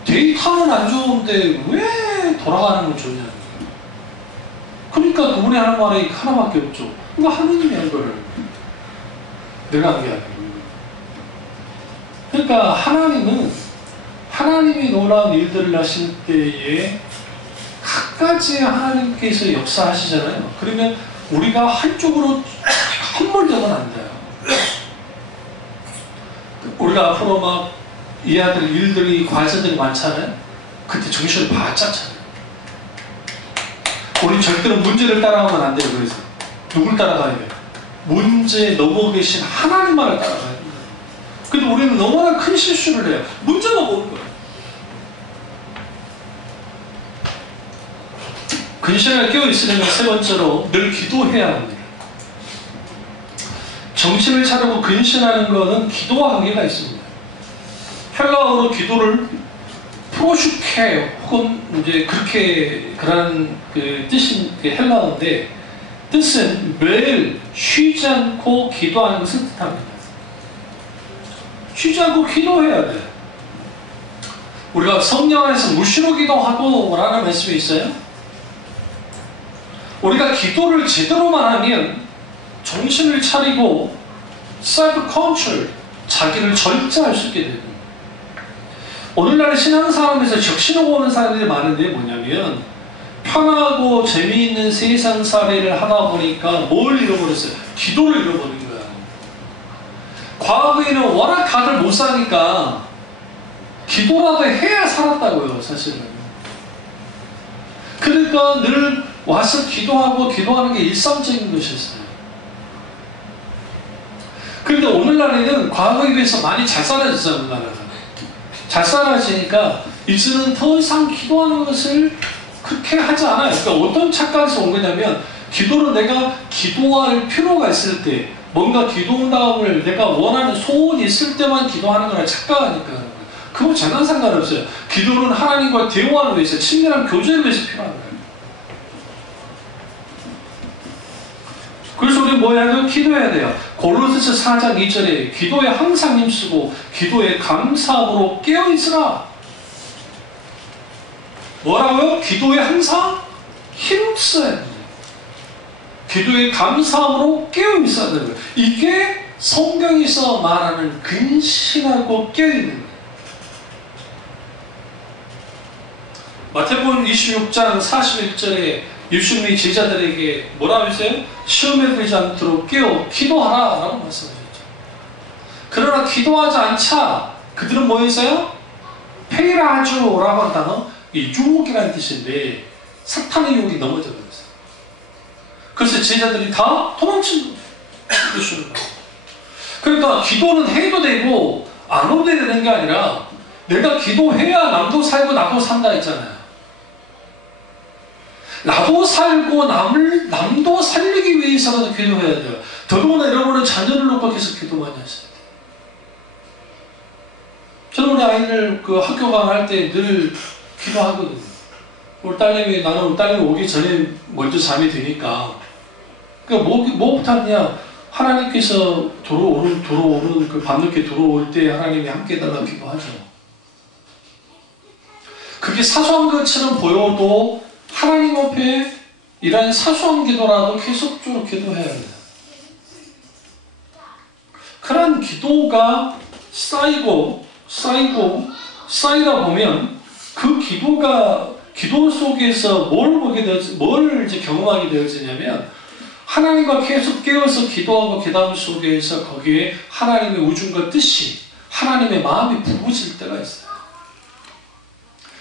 데이터는 안 좋은데 왜 돌아가는 건 좋냐. 그러니까 그분이 하는 말이 하나밖에 없죠. 이거 하느님이 한 거를 내가 한 게 아니고. 그러니까 하나님이 놀라운 일들을 하실 때에 각가지 하나님께서 역사하시잖아요. 그러면 우리가 한쪽으로 헛몰려서는 안 돼요. 우리가 앞으로 막 이해할 일들이 과제들이 많잖아요. 그때 정신을 바짝 차려요. 우리 절대로 문제를 따라가면 안 돼요. 그래서 누굴 따라가야 돼요? 문제에 넘어 계신 하나님만을 따라가야 돼요. 근데 우리는 너무나 큰 실수를 해요. 문제만 보는 거예요. 근신을 깨어있으려면 세 번째로 늘 기도해야 합니다. 정신을 차리고 근신하는 것은 기도와 관계가 있습니다. 헬라어로 기도를 프로슈케 혹은 이제 그런 그 뜻인 그 헬라어인데 뜻은 매일 쉬지 않고 기도하는 것을 뜻합니다. 쉬지 않고 기도해야 돼. 우리가 성령 안에서 무시로 기도하고 라는 말씀이 있어요. 우리가 기도를 제대로만 하면 정신을 차리고 self control, 자기를 절제할 수 있게 됩니다. 오늘날의 신앙사람에서 적신호가 오는 사람들이 많은데 뭐냐면 편하고 재미있는 세상살이를 하다 보니까 뭘 잃어버렸어요? 기도를 잃어버린 거야. 과거에는 워낙 다들 못 사니까 기도라도 해야 살았다고요, 사실은. 그러니까 늘 와서 기도하는 게 일상적인 것이었어요. 그런데 오늘날에는 과거에 비해서 많이 잘 살아졌어요, 우리나라가. 잘 살아지니까 이제는 더 이상 기도하는 것을 그렇게 하지 않아요. 그러니까 어떤 착각에서 온 거냐면 기도를 내가 기도할 필요가 있을 때 뭔가 기도응답을 내가 원하는 소원이 있을 때만 기도하는 거라 착각하니까 그건 전혀 상관없어요. 기도는 하나님과 대화를 위해서 친밀한 교제를 위해서 필요한 거예요. 그래서 우리 뭐 해야 돼요? 기도해야 돼요. 골로새서 4장 2절에 기도에 항상 힘쓰고 기도에 감사함으로 깨어있으라. 뭐라고요? 기도에 항상 힘써야 돼요. 기도에 감사함으로 깨어있어야 되는 거예요. 이게 성경에서 말하는 근신하고 깨어있는 거예요. 마태복음 26장 41절에 예수님이 제자들에게 뭐라고 했어요? 시험에 들지 않도록 깨어 기도하라 라고 말씀하셨죠. 그러나 기도하지 않자 그들은 뭐 했어요? 페이라하주라고 한 단어, 이 유혹이라는 뜻인데 사탄의 유혹이 넘어져 버렸어요. 그래서 제자들이 다 도망친 거예요. 그러니까 기도는 해도 되고 안 해도 되는 게 아니라 내가 기도해야 남도 살고 나도 산다 했잖아요. 나도 살고 남도 살리기 위해서라도 기도해야 돼요. 더더구나 여러분은 자녀를 놓고 계속 기도많이 하셔야 돼요. 저는 우리 아이들 그 학교 강할 때 늘 기도하거든요. 우리 딸내미, 나는 우리 딸내미 오기 전에 먼저 잠이 드니까. 그러니까 뭐부터 하냐. 하나님께서 들어오는 그 밤늦게 들어올 때 하나님이 함께 해달라고 기도하죠. 그게 사소한 것처럼 보여도 하나님 앞에 이런 사소한 기도라도 계속적으로 기도해야 합니다. 그런 기도가 쌓이다 보면 그 기도 속에서 뭘 이제 경험하게 되어지냐면 하나님과 계속 깨어서 기도하고 기도함 속에서 거기에 하나님의 우중과 뜻이 하나님의 마음이 부어질 때가 있어요.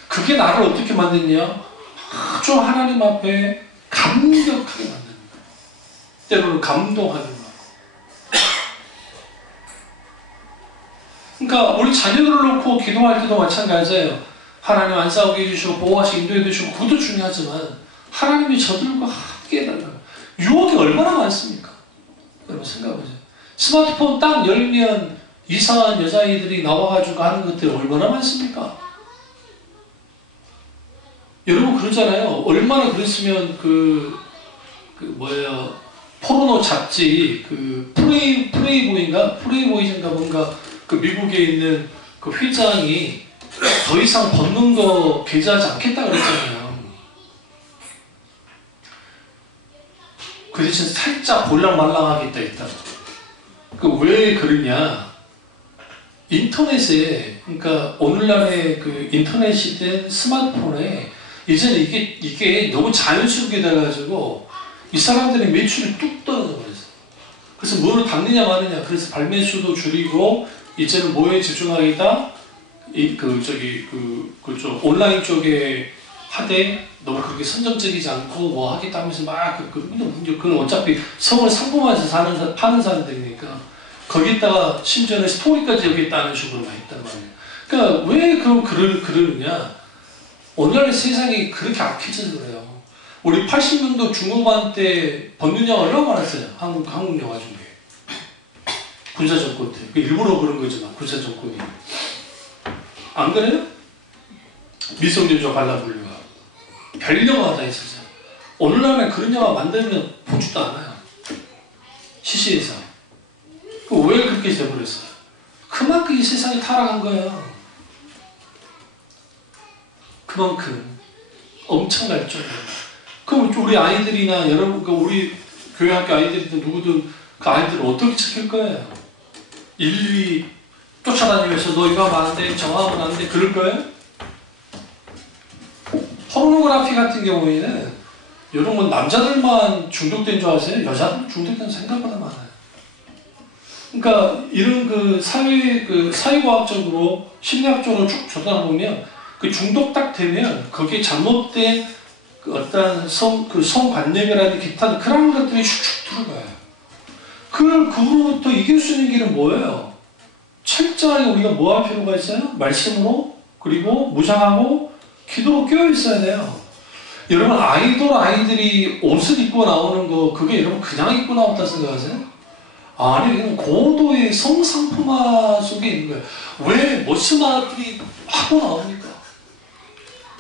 그게 나를 어떻게 만드냐? 아주 하나님 앞에 감격하게 만드는 거예요. 때로는 감동하는 거예요. 그러니까 우리 자녀들을 놓고 기도할 때도 마찬가지예요. 하나님 안 싸우게 해주시고 보호하시고 인도해 주시고 그것도 중요하지만 하나님이 저들과 함께 해달라고. 유혹이 얼마나 많습니까? 여러분 생각해보세요. 스마트폰 딱 열면 이상한 여자아이들이 나와가지고 하는 것들이 얼마나 많습니까? 여러분 그러잖아요. 얼마나 그랬으면 포르노 잡지 프레이보이인가 뭔가 그 미국에 있는 그 회장이 더 이상 벗는 거 게재하지 않겠다 그랬잖아요. 그 대신 살짝 볼랑말랑하겠다 했다. 왜 그러냐? 인터넷에, 그러니까 오늘날의 그 인터넷이 된 스마트폰에 이제는 이게 너무 자연스럽게 돼가지고 이 사람들의 매출이 뚝 떨어져 버렸어요. 그래서 뭐를 닦느냐 마느냐. 그래서 발매수도 줄이고 이제는 뭐에 집중하겠다? 그쪽 온라인 쪽에 하되 너무 그렇게 선정적이지 않고 뭐 하겠다 하면서 막 그건 어차피 성을 상품화해서 파는 사람들이니까 거기다가 심지어는 스토리까지 여기 있다는 식으로 막 했단 말이에요. 그러니까 왜 그러느냐? 오늘날 세상이 그렇게 악해져서 그래요. 우리 80년도 중후반 때 벗는 영화 얼마나 많았어요? 한국 영화 중에. 군사정권 때. 일부러 그런 거지만, 군사정권이. 안 그래요? 미성년자 발라블루가. 별 영화가 다 있었어요. 오늘날에 그런 영화 만들면 보지도 않아요. 시시해서. 왜 그렇게 돼버렸어요? 그만큼 이 세상이 타락한 거예요. 그만큼 엄청날 정도로. 그럼 우리 아이들이나 여러분, 우리 교회 학교 아이들이든 누구든 그 아이들을 어떻게 지킬 거예요? 일일이 쫓아다니면서 너 이거 하면 안 돼, 저거 하면 안 돼, 그럴 거예요? 포르노그래피 같은 경우에는 여러분 남자들만 중독된 줄 아세요? 여자들 중독된 생각보다 많아요. 그러니까 이런 사회과학적으로 심리학적으로 쭉 조사해보면 그 중독 딱 되면 거기에 잘못된 어떤 성관념이라든지 기타 그런 것들이 슉슉 들어가요. 그로부터 이길 수 있는 길은 뭐예요? 철저하게 우리가 뭐 할 필요가 있어요? 말씀으로, 그리고 무장하고 기도로 깨어 있어야 돼요. 여러분 아이들이 옷을 입고 나오는 거 그게 여러분 그냥 입고 나왔다 생각하세요? 아니 이건 고도의 성상품화 속에 있는 거예요. 왜 머스마들이 하고 나옵니까?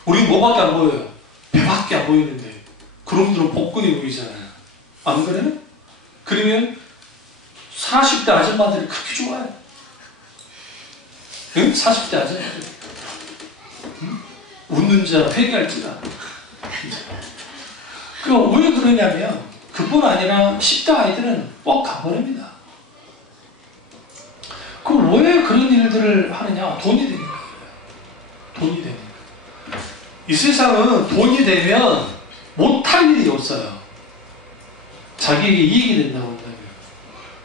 우리 뭐밖에 안 보여요? 배밖에 안 보이는데 그놈들은 복근이 보이잖아요. 안 그래요? 그러면 40대 아줌마들이 그렇게 좋아요. 응? 40대 아줌마들. 응? 웃는 자 회개할지라. 왜 그러냐면 그뿐 아니라 10대 아이들은 뻑 가버립니다. 그럼 왜 그런 일들을 하느냐? 돈이 되니까 그래요. 돈이 되니까. 이 세상은 돈이 되면 못할 일이 없어요. 자기에게 이익이 된다고 한다면.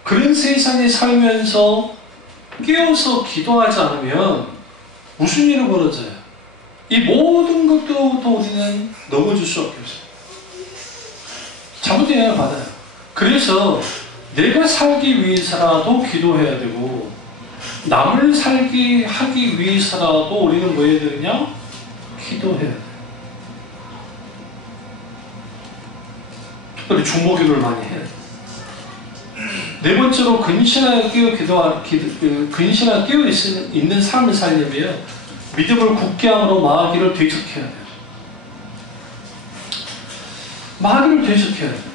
그런 세상에 살면서 깨어서 기도하지 않으면 무슨 일이 벌어져요? 이 모든 것들로부터 우리는 넘어질 수밖에 없어요. 잘못된 영향을 받아요. 그래서 내가 살기 위해서라도 기도해야 되고 남을 살게 하기 위해서라도 우리는 뭐 해야 되느냐? 기도해야 돼요. 특별히 중보기도를 많이 해야 돼요. 네 번째로 근신하게 근신하게 깨어 있는 삶을 살려면 믿음을 굳게 함으로 마귀를 대적해야 돼요. 마귀를 대적해야 돼요.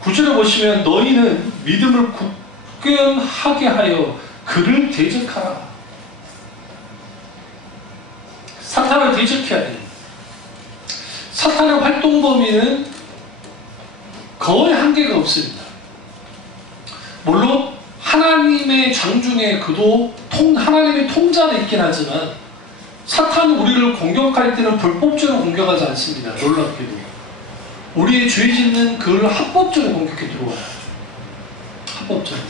구절을 보시면 너희는 믿음을 굳건하게 하여 그를 대적하라. 사탄을 대적해야 돼요. 사탄의 활동 범위는 거의 한계가 없습니다. 물론 하나님의 장중에 그도 하나님의 통제는 있긴 하지만 사탄은 우리를 공격할 때는 불법적으로 공격하지 않습니다. 놀랍게도 우리의 죄 짓는 그를 합법적으로 공격해 들어와요. 합법적으로.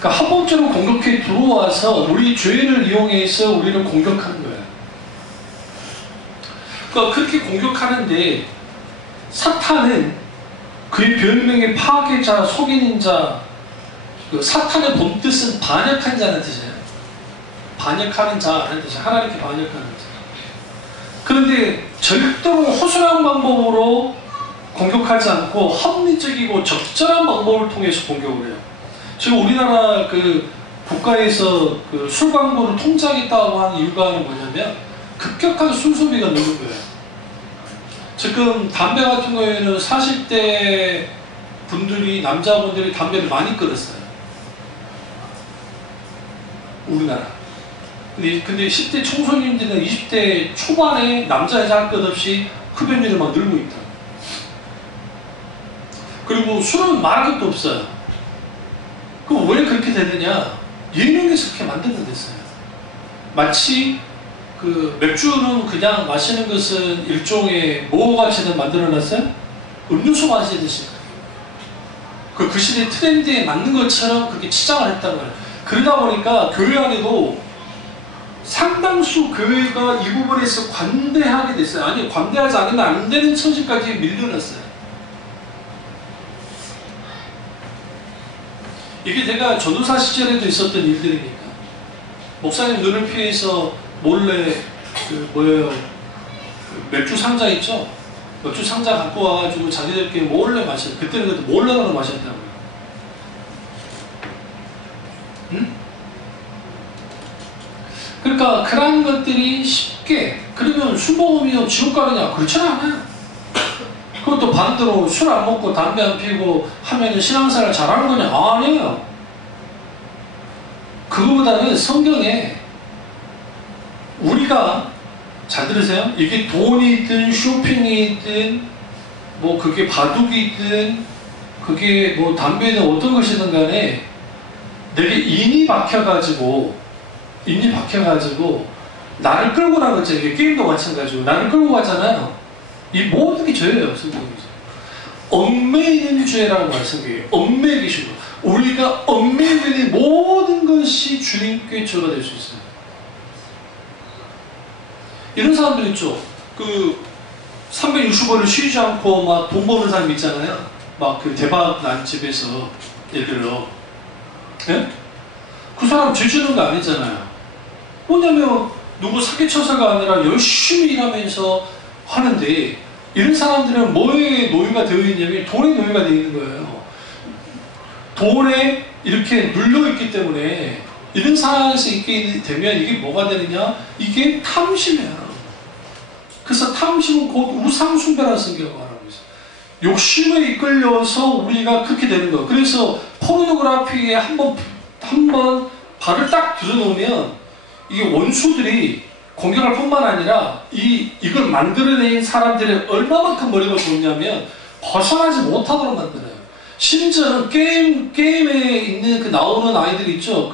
그러니까 합법적으로 공격해 들어와서 우리 죄를 이용해서 우리를 공격하는 거예요. 그러니까 그렇게 공격하는데 사탄은 그의 별명의 파괴자, 속이는 자, 사탄의 본뜻은 반역한 자는 뜻이에요. 반역하는 자라는 뜻이에요. 하나님께 반역하는 자. 그런데 절대로 허술한 방법으로 공격하지 않고 합리적이고 적절한 방법을 통해서 공격을 해요. 지금 우리나라 국가에서 술 광고를 통제하겠다고 하는 이유가 뭐냐면 급격하게 술 소비가 늘는 거예요. 지금 담배 같은 경우에는 40대 남자분들이 담배를 많이 끊었어요. 우리나라. 근데 10대 청소년들은 20대 초반에 남자 여자 할 것 없이 흡연율이 막 늘고 있다. 그리고 술은 말할 것도 없어요. 그럼 왜 그렇게 되느냐? 예능에서 그렇게 만드는 데서요. 마치 맥주는 그냥 마시는 것은 일종의 뭐같이는 만들어놨어요? 음료수 마시듯이 그 시대 트렌드에 맞는 것처럼 그렇게 치장을 했다는 거예요. 그러다 보니까 교회 안에도 상당수 교회가 이 부분에서 관대하게 됐어요. 아니 관대하지 않으면 안 되는 처지까지 밀려났어요. 이게 제가 전도사 시절에도 있었던 일들이니까 목사님 눈을 피해서 몰래 맥주 상자 있죠? 맥주 상자 갖고 와가지고 자기들끼리 몰래 마셨어요. 그때는 그래도 몰래 가서 마셨다고요. 응? 그러니까 그런 것들이 쉽게 그러면 술 먹으면 지옥 가느냐? 그렇지는 않아요. 그것도 반대로 술 안 먹고 담배 안 피고 하면 신앙생활 잘하는 거냐? 아니에요. 그거보다는 성경에 우리가 잘 들으세요? 이게 돈이든 쇼핑이든 뭐 그게 바둑이든 그게 뭐 담배든 어떤 것이든 간에 내게 인이 박혀가지고 나를 끌고 나간 거죠. 이게 게임도 마찬가지고 나를 끌고 가잖아요. 이 모든 게 죄예요. 성경에서 얽매이는 죄라고 말씀해요. 얽매여 계신 거. 우리가 얽매여 있는 모든 것이 주님께 죄가 될 수 있어요. 이런 사람들 있죠. 365일을 쉬지 않고 막 돈 버는 사람 있잖아요. 막 대박 난 집에서 예를 들어, 예? 그 사람 죄 지는 거 아니잖아요. 뭐냐면 누구 사기쳐서가 아니라 열심히 일하면서 하는데 이런 사람들은 뭐에 노예가 되어 있냐면 돈에 노예가 되어 있는 거예요. 돈에 이렇게 눌려있기 때문에 이런 상황에서 있게 되면 이게 뭐가 되느냐? 이게 탐심이에요. 그래서 탐심은 곧 우상숭배라는 성경을 말하고 있어요. 욕심에 이끌려서 우리가 그렇게 되는 거예요. 그래서 포르노그래피에 한번 발을 딱 들여놓으면 이게 원수들이 공격할 뿐만 아니라 이걸 만들어낸 사람들의 얼마만큼 머리가 좋냐면 벗어나지 못하도록 만들어요. 심지어는 게임에 있는 나오는 아이들 있죠.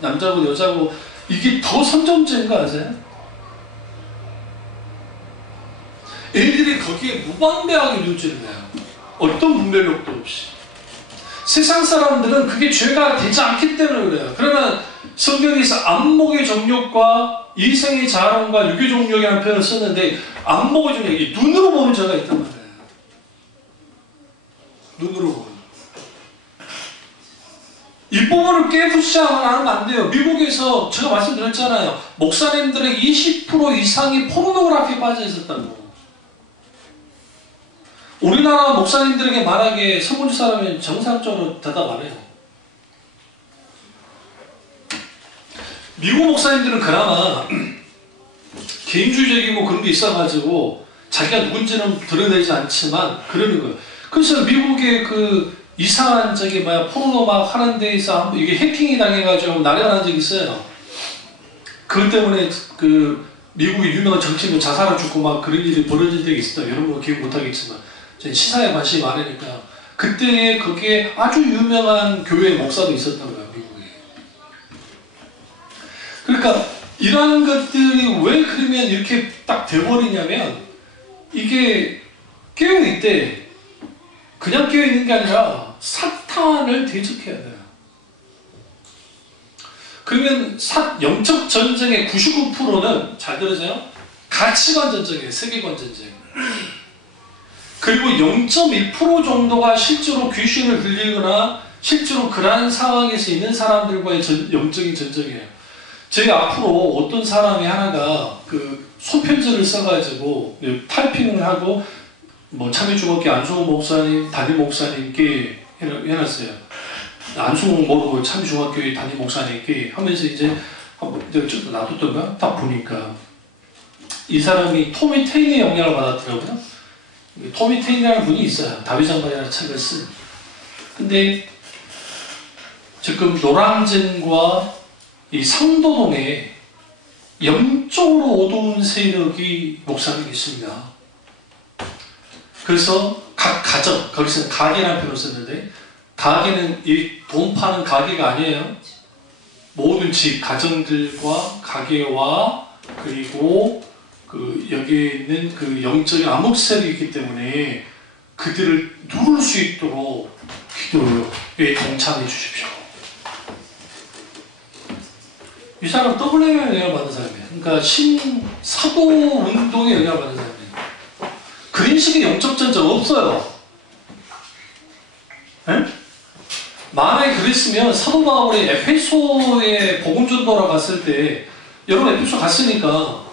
남자고 여자고 이게 더 선점적인 거 아세요? 애들이 거기에 무방비하게 눈치를 내요. 어떤 분별력도 없이. 세상 사람들은 그게 죄가 되지 않기 때문에 그래요. 그러나 성경에서 안목의 정욕과 이성의 자랑과 육의 정욕이라는 표현을 썼는데 안목의 정욕, 눈으로 보는 죄가 있단 말이에요. 눈으로 보는. 이 부분을 깨부수지 않으면 안 돼요. 미국에서 제가 말씀드렸잖아요. 목사님들의 20% 이상이 포르노그래피에 빠져 있었다고. 우리나라 목사님들에게 말하기에 서본주 사람이 정상적으로 대답 안 해요. 미국 목사님들은 그나마 개인주의적이고 그런 게 있어가지고 자기가 누군지는 드러내지 않지만 그러는 거예요. 그래서 미국의 그 이상한 저기 뭐야 포르노 막 하는 데에서 이게 해킹이 당해가지고 날아난 적이 있어요. 그것 때문에 그 미국의 유명한 정치인도 자살을 죽고 막 그런 일이 벌어진 적이 있어요. 여러분은 기억 못하겠지만 저는 시사에 관심이 많으니까 그때 거기에 아주 유명한 교회 목사도 있었던 거예요. 미국에. 그러니까 이러한 것들이 왜 그러면 이렇게 딱 돼버리냐면 이게 깨어있대. 그냥 깨어있는 게 아니라 사탄을 대적해야 돼요. 그러면 영적 전쟁의 99%는 잘 들으세요. 가치관 전쟁이에요. 세계관 전쟁. 그리고 0.1% 정도가 실제로 귀신을 들리거나 실제로 그러한 상황에서 있는 사람들과의 영적인 전쟁이에요. 제가 앞으로 어떤 사람이 하나가 그 소편지를 써가지고 타이핑을 하고 뭐 참여중학교 안수홍 목사님, 담임 목사님께 해놨어요. 안수홍 모르고 참여중학교의 담임 목사님께 하면서 이제 놔뒀던가 딱 보니까 이 사람이 토미 테인의 영향을 받았더라고요. 토미 테인이라는 분이 있어요. 다윗장관이라는 책을 쓴. 근데 지금 노랑진과 이 상도동에 영적으로 어두운 세력이 목사님이 있습니다. 그래서 각 가정, 거기서 가게라는 표현을 썼는데 가게는 이 돈 파는 가게가 아니에요. 모든 집, 가정들과 가게와 그리고 그 여기에 있는 그 영적인 암흑세력이 있기 때문에 그들을 누를 수 있도록 기도에 동참해 주십시오. 이 사람 WM에 영향을 받는 사람이에요. 그러니까 사도 운동에 영향을 받는 사람이에요. 그런 식의 영적 전쟁 없어요. 에? 만약에 그랬으면 사도 바울이 에페소에 복음 전도하러 갔을 때 여러분 에페소 갔으니까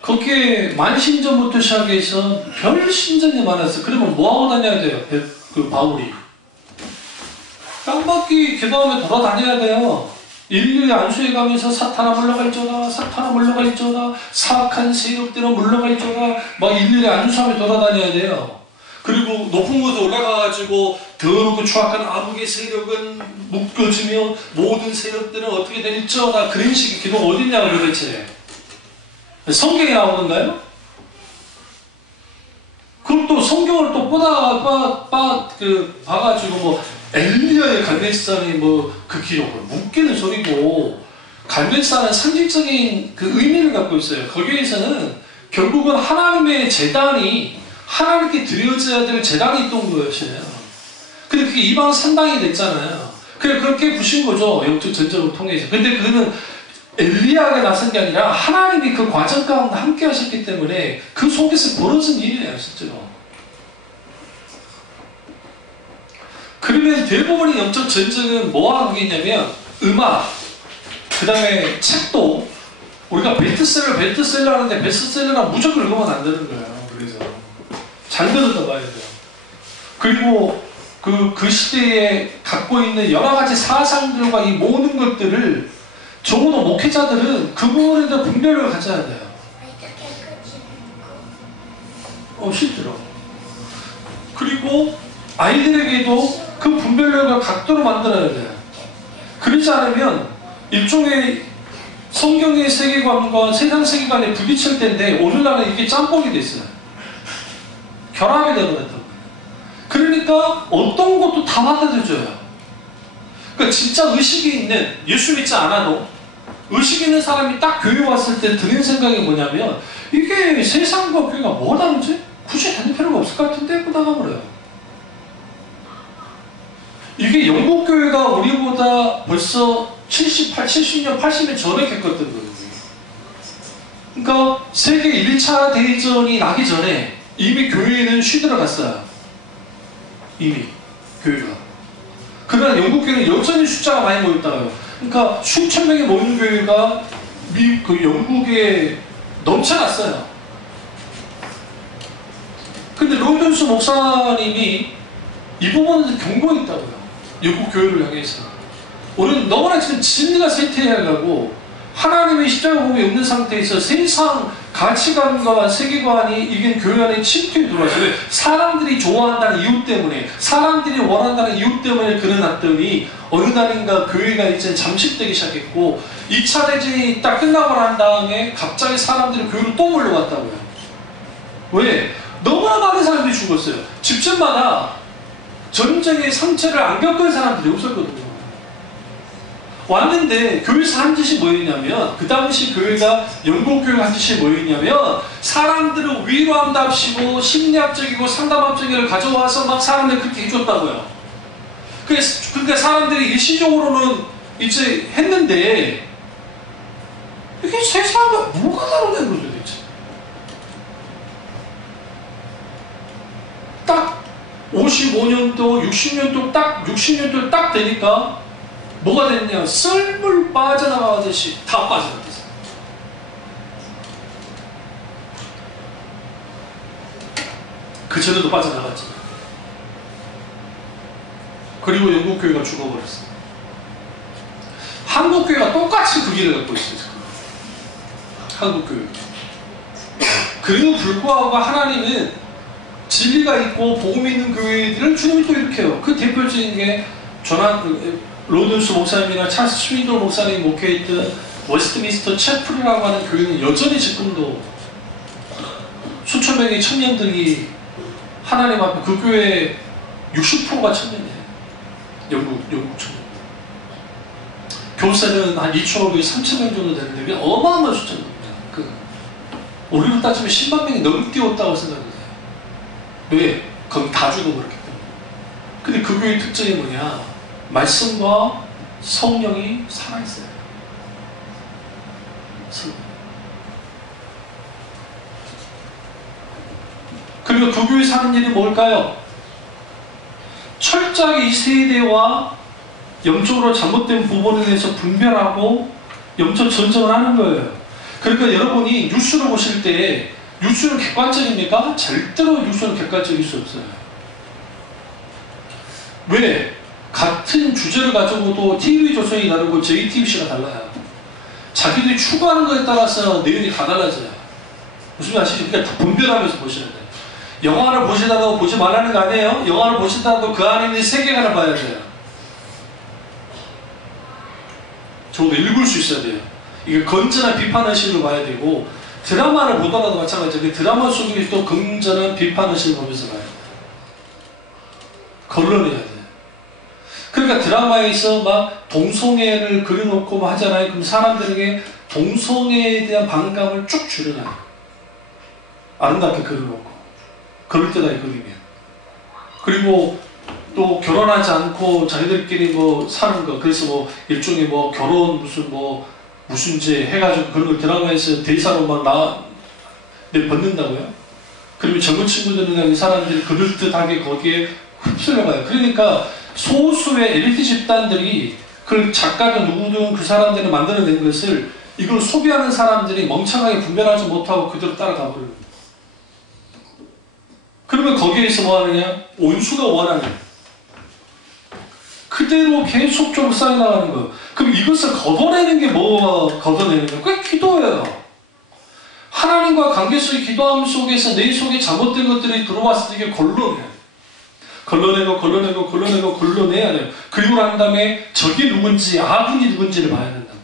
거기에 만신전부터 시작해서 별 신전이 많았어요. 그러면 뭐하고 다녀야 돼요? 그 바울이 땅바퀴 기도하며 돌아다녀야 돼요. 일일이 안수해 가면서 사탄아 물러갈지어다, 사탄아 물러갈지어다, 사악한 세력들은 물러갈지어다, 막 일일이 안수하며 돌아다녀야 돼요. 그리고 높은 곳에 올라가가지고 더럽고 추악한 암흑의 세력은 묶여지며 모든 세력들은 어떻게 될지어다, 그런 식의 기도가 어딨냐고 도대체. 성경에 나오던가요? 그럼 또 성경을 또 봐가지고 뭐 엘리야의 갈멜산이 뭐 그 기록을 묶이는 소리고, 갈멜산은 상징적인 그 의미를 갖고 있어요. 거기에서는 결국은 하나님의 제단이 하나님께 드려져야 될 제단이 있던 것이에요. 근데 그게 이방 산당이 됐잖아요. 그렇게 부신 거죠. 영적 전쟁을 통해서. 근데 그거는 엘리야가 나선 게 아니라 하나님이 그 과정 가운데 함께 하셨기 때문에 그 속에서 벌어진 일이에요, 실제로. 그러면 대부분의 영적 전쟁은 뭐와 관계냐면 음악, 그 다음에 책도 우리가 베스트셀러 하는데 베스트셀러랑 무조건 읽으면 안 되는 거예요. 그래서 잘 들어서 봐야 돼요. 그리고 그 시대에 갖고 있는 여러 가지 사상들과 이 모든 것들을 적어도 목회자들은 그 부분에 대한 분별력을 가져야 돼요. 실제로. 그리고 아이들에게도 그 분별력을 각도로 만들어야 돼요. 그렇지 않으면 일종의 성경의 세계관과 세상 세계관에 부딪힐 텐데 오늘날은 이게 짬뽕이 됐어요. 결합이 되어버렸단 말이에요. 그러니까 어떤 것도 다 받아들여줘요. 그러니까 진짜 의식이 있는, 예수 믿지 않아도 의식 있는 사람이 딱 교회 왔을 때 드는 생각이 뭐냐면, 이게 세상과 교회가 뭐가 다르지? 굳이 다닐 필요가 없을 것 같은데 하고 나가버려요. 이게 영국 교회가 우리보다 벌써 70년, 80년 전에 겪었던 거예요. 그러니까 세계 1차 대전이 나기 전에 이미 교회는 쉬들어갔어요. 이미 교회가. 그러나 영국 교회는 여전히 숫자가 많이 모였다고요. 그러니까 수천 명이 모이는 교회가 영국에 넘쳐났어요. 근데 로이던스 목사님이 이 부분에서 경고했다고요. 영국 교회를 향해서. 우리는 너무나 지금 진리가 쇠퇴하려고 하나님의 십자가 복음이 없는 상태에서 세상 가치관과 세계관이 이긴 교회 안에 침투해 들어왔어요. 왜? 사람들이 좋아한다는 이유 때문에, 사람들이 원한다는 이유 때문에 그려놨더니 어느 날인가 교회가 이제 잠식되기 시작했고 2차 대전이 딱 끝나고 난 다음에 갑자기 사람들이 교회로 또 몰려왔다고요. 왜? 너무나 많은 사람들이 죽었어요. 집집마다 전쟁의 상처를 안 겪은 사람들이 없었거든요. 왔는데 교회에서 한 짓이 뭐였냐면, 그 당시 교회가 영국 교회가 한 짓이 뭐였냐면 사람들을 위로한답시고 심리학적이고 상담학적인 걸 가져와서 막 사람들 그렇게 해줬다고요. 그러니까 사람들이 일시적으로는 이제 했는데 이게 세상과 뭐가 다르냐는 거죠 도대체. 딱 55년도 60년도 딱 60년도 딱 되니까 뭐가 됐냐? 썰물 빠져나가듯이 다 빠져나갔어요. 그 전에도 빠져나갔죠. 그리고 영국 교회가 죽어버렸어요. 한국 교회가 똑같이 그 길을 갖고 있어요. 한국 교회. 그래도 불구하고 하나님은 진리가 있고 복음이 있는 교회들을 주님이 또 이렇게 해요. 그 대표적인 게 로든스 목사님이나 찰스 스윈돌 목사님이 목회했던 웨스트민스터 채플이라고 하는 교회는 여전히 지금도 수천 명의 청년들이 하나님 앞에, 그 교회 60%가 청년이에요. 영국 청년. 교세는 한 2천억, 3천 명 정도 되는데 그게 어마어마한 숫자입니다. 우리로 따지면 10만 명이 넘뛰었다고 생각해요. 왜? 거기 다 죽어버렸기 때문에. 근데 그 교회의 특징이 뭐냐? 말씀과 성령이 살아있어요. 그리고 그 교회에서 하는 일이 뭘까요? 철저하게 이 세대와 영적으로 잘못된 부분에 대해서 분별하고 영적 전쟁을 하는 거예요. 그러니까 여러분이 뉴스를 보실 때 뉴스는 객관적입니까? 절대로 뉴스는 객관적일 수 없어요. 왜? 같은 주제를 가지고도 TV조선이 다르고 JTBC가 달라요. 자기들이 추구하는 것에 따라서 내용이 다 달라져요. 무슨 말 아시죠? 그러니까 분별하면서 보셔야 돼요. 영화를 보시다도 보지 말라는 거 아니에요? 영화를 보시다도 그 안에 있는 세계관을 봐야 돼요. 적어도 읽을 수 있어야 돼요. 이게 건전한 비판의식을 봐야 되고, 드라마를 보더라도 마찬가지예요. 그 드라마 속에 또 건전한 비판의식을 보면서 봐요. 걸러내야 돼요. 그러니까 드라마에서 막 동성애를 그려놓고 막 하잖아요. 그럼 사람들에게 동성애에 대한 반감을 쭉 줄여놔요. 아름답게 그려놓고. 그럴 때다, 이 그림이야. 그리고 또 결혼하지 않고 자기들끼리 뭐 사는 거, 그래서 뭐 일종의 뭐 결혼 무슨 죄 해가지고 그런 걸 드라마에서 대사로 막 내벗는다고요? 그러면 젊은 친구들이나 이 사람들이 그럴듯하게 거기에 휩쓸려가요. 그러니까 소수의 엘리트 집단들이 그 작가든 누구든 그 사람들이 만들어낸 것을 이걸 소비하는 사람들이 멍청하게 분별하지 못하고 그대로 따라가 버려요. 그러면 거기에서 뭐 하느냐? 온수가 원하는 그대로 계속적으로 쌓여나가는 거예요. 그럼 이것을 걷어내는 게 뭐가 걷어내는 거예요? 그게 기도예요. 하나님과 관계 속의 기도함 속에서 내 속에 잘못된 것들이 들어왔을 때 이게 걸러내야 돼요. 그리고 난 다음에 적이 누군지 아군이 누군지를 봐야 된다는 거예요.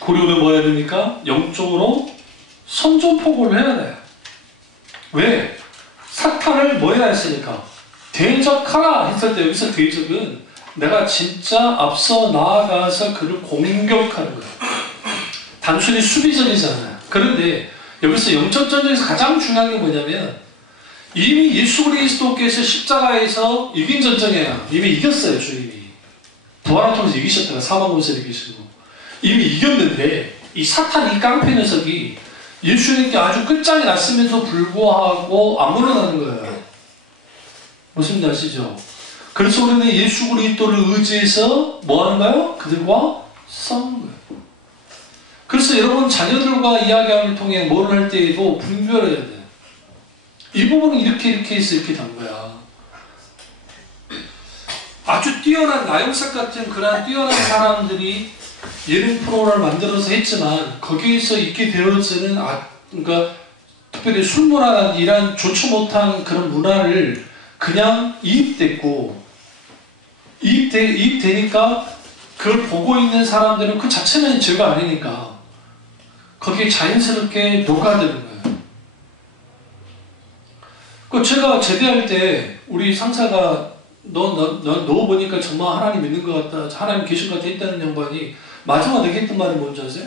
그리고는 뭐 해야 됩니까? 영적으로 선전포고를 해야 돼요. 왜? 사탄을 뭐 해야 했으니까? 대적하라 했을 때 여기서 대적은 내가 진짜 앞서 나아가서 그를 공격하는 거예요. 단순히 수비전이잖아요. 그런데 여기서 영적 전쟁에서 가장 중요한 게 뭐냐면 이미 예수 그리스도께서 십자가에서 이긴 전쟁이에요. 이미 이겼어요. 주님이. 부활을 통해서 이기셨다가 사망 권세를 이기시고 이미 이겼는데 이 사탄 이 깡패 녀석이 예수님께 아주 끝장이 났음에도 불구하고 안 물러나는 거예요. 무슨 말인지 아시죠? 그래서 우리는 예수 그리스도를 의지해서 뭐 하는가요? 그들과 싸우는 거예요. 그래서 여러분 자녀들과 이야기함을 통해 뭘 할 때에도 분별해야 돼요. 이 부분은 이렇게 해서 이렇게 된 거야. 아주 뛰어난 나영석 같은 그러한 뛰어난 사람들이 예능 프로를 만들어서 했지만 거기에서 있게 되어지는 그러니까 특별히 술문화라는 이런 좋지 못한 그런 문화를 그냥 이입되니까 그걸 보고 있는 사람들은 그 자체는 죄가 아니니까 거기에 자연스럽게 녹아드는 거예요. 그 제가 제대할 때 우리 상사가 너 보니까 정말 하나님 믿는 것 같다, 하나님 계신 것 같아 했다는 양반이 마지막 내게 했던 말이 뭔지 아세요?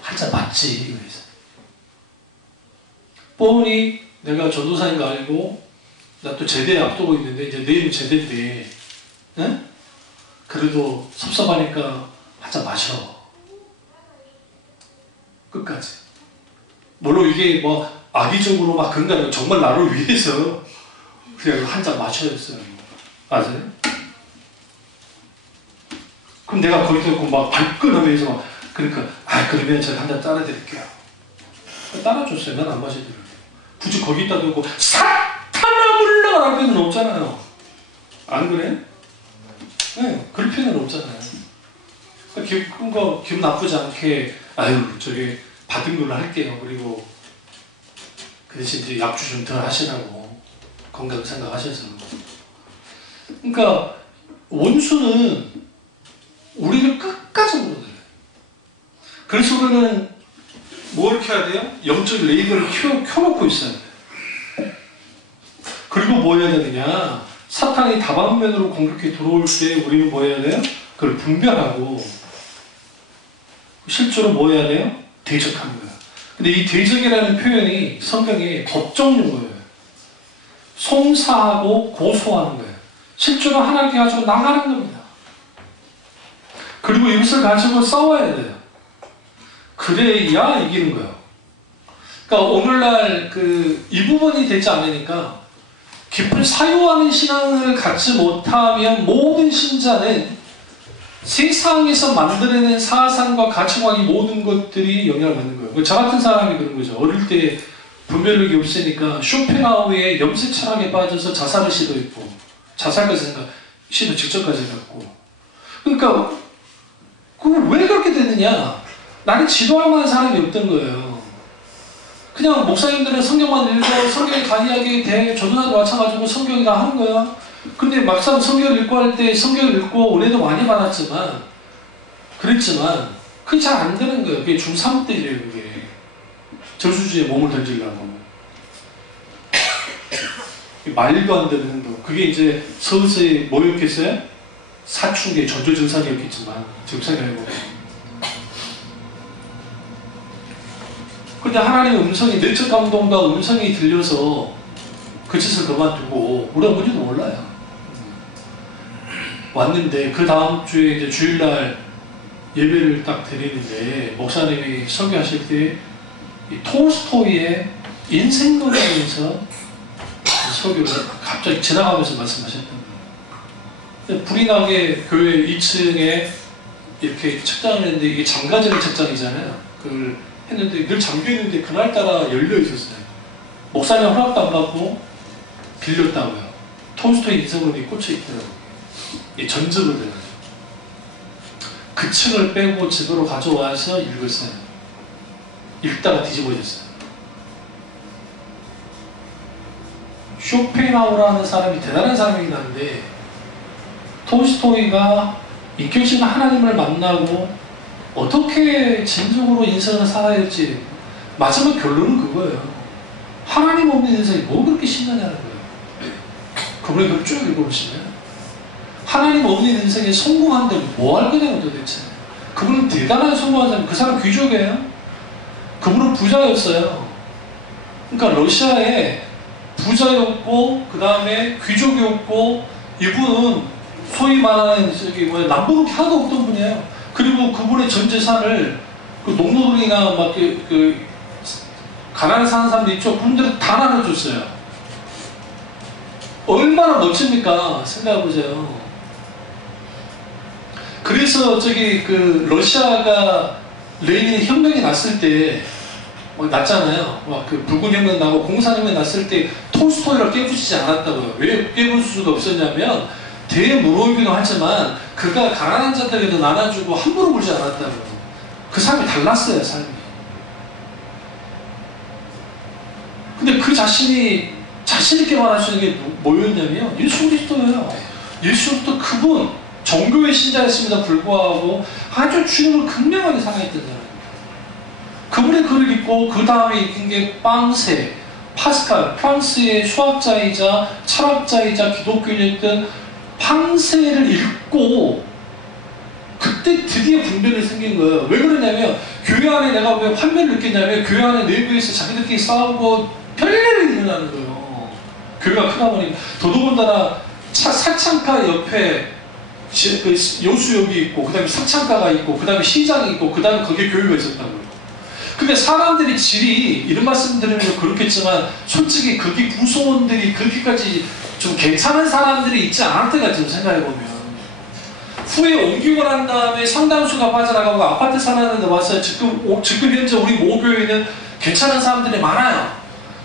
한자 맞지 이거였어요. 뻔히 내가 전도사인 거 알고 나 또 제대에 앞두고 있는데 이제 내일은 제대인데 네? 그래도 섭섭하니까 한잔 마셔. 끝까지. 물론 이게 뭐 악의적으로 막 그런 게 아니고 정말 나를 위해서 그냥 한잔 마셔야 했어요. 아세요? 그럼 내가 거기서 막 발끈하면서 막 그러니까 그러면 제가 한잔 따라드릴게요. 따라줬어요. 난 안 마시더라고요. 굳이 거기다 두고 사탄아 물러가라는 필요는 없잖아요. 안 그래? 네, 그럴 필요는 없잖아요. 기분 나쁘지 않게 저기 받은 걸로 할게요. 그리고 그 대신 이제 약주 좀 더 하시라고 건강 생각하셔서. 그러니까 원수는 우리를 끝까지 물어들어요. 그래서 우리는 뭘 켜야 돼요? 영적 레이더를 켜놓고 있어야 돼요. 그리고 뭐 해야 되느냐? 사탄이 다방면으로 공격해 들어올 때 우리는 뭐 해야 돼요? 그걸 분별하고 실제로 뭐 해야 돼요? 대적하는 거예요. 근데 이 대적이라는 표현이 성경에 법정 용어예요. 송사하고 고소하는 거예요. 실제로 하나님께 가지고 나가는 겁니다. 그리고 이것을 가지고 싸워야 돼요. 그래야 이기는 거예요. 그러니까 오늘날 이 부분이 되지 않으니까 깊은 사유하는 신앙을 갖지 못하면 모든 신자는 세상에서 만들어낸 사상과 가치관이 모든 것들이 영향을 받는 거예요. 저 같은 사람이 그런 거죠. 어릴 때 분별력이 없으니까 쇼펜하우의 염세 철학에 빠져서 자살을 시도했고 자살까지 시도 직전까지 했고 그러니까 왜 그렇게 되느냐? 나는 지도할 만한 사람이 없던 거예요. 그냥 목사님들은 성경만 읽고 성경에 강의하게 돼. 전도사도 마찬가지고 성경이 다 하는 거야. 근데 막상 성경을 읽고 할 때 성경을 읽고 은혜도 많이 받았지만 그랬지만 그게 잘 안 되는 거예요. 그게 중3 때예요. 그게 저수지에 몸을 던지려고 말도 안 되는 행동. 그게 이제 서서히 뭐였겠어요? 사춘기의 전조 증상이었겠지만 지금 생각해보면 근데 하나님의 음성이 내적 감동과 음성이 들려서 그 짓을 그만두고 우리가 뭔지도 몰라요. 왔는데 그 다음 주에 이제 주일날 예배를 딱 드리는데 목사님이 설교하실 때 이 톨스토이의 인생론에서 설교를 갑자기 지나가면서 말씀하셨던 거예요. 불이 나게 교회 2층에 이렇게 책장을 했는데 이게 잠가지는 책장이잖아요. 그걸 했는데 늘 잠겨있는데 그날따라 열려 있었어요. 목사님 허락도 안 받고 빌렸다고요. 톨스토이 인생론이 꽂혀 있더라고요. 이 전집을 내가지고 그 층을 빼고 집으로 가져와서 읽었어요. 읽다가 뒤집어졌어요. 쇼펜하우라는 사람이 대단한 사람이긴 한데 톨스토이가 인격적인 하나님을 만나고 어떻게 진정으로 인생을 살아야 할지 마지막 결론은 그거예요. 하나님 없는 인생이 뭐 그렇게 신나냐는 거예요. 그분의 글을 쭉 읽어보시면 하나님 없는 인생에 성공한다고 뭐 할 거냐고 도대체. 그분은 대단한 성공한 사람. 그 사람 귀족이에요. 그분은 부자였어요. 그러니까 러시아에 부자였고 그 다음에 귀족이었고 이분은 소위 말하는 남부럽게 하나도 없던 분이에요. 그리고 그분의 전 재산을 그 농노동이나 막 가난에 사는 사람들 있죠. 그분들은 다 나눠줬어요. 얼마나 멋집니까? 생각해보세요. 그래서 러시아가 레닌의 혁명이 났을 때 막 났잖아요. 막 붉은 혁명 나고 공산혁명 났을 때 톨스토이를 깨부수지 않았다고요. 왜 깨부술 수가 없었냐면 대무로이기도 하지만 그가 가난한 자들에게도 나눠주고 함부로 굴지 않았다고요. 그 삶이 달랐어요, 삶이. 근데 그 자신이 자신있게 말할 수 있는 게 뭐였냐면 예수 그리스도예요. 예수 그리스도 그분 정교의 신자였음에도 불구하고 아주 주님을 극명하게 사랑했던 사람입니다. 그분의 글을 읽고 그 다음에 읽은 게 빵세, 파스칼, 프랑스의 수학자이자 철학자이자 기독교인이었던 빵세를 읽고 그때 드디어 분별이 생긴 거예요. 왜 그러냐면 교회 안에 내가 왜 환멸을 느꼈냐면 교회 안에 내부에서 자기들끼리 싸우고 별일이 일어나는 거예요. 교회가 크다 보니까 더더군다나 사창가 옆에 여수역이 있고 그 다음에 사창가가 있고 그 다음에 시장이 있고 그 다음에 거기에 교회가 있었다고요. 근데 사람들이 질이 이런 말씀 드리면 그렇겠지만 솔직히 거기 구성원들이 그렇게까지 좀 괜찮은 사람들이 있지 않을 때가 좀 생각해보면 후에 옮기고 난 다음에 상당수가 빠져나가고 아파트 사는데 와서 지금 현재 우리 모교회는 괜찮은 사람들이 많아요.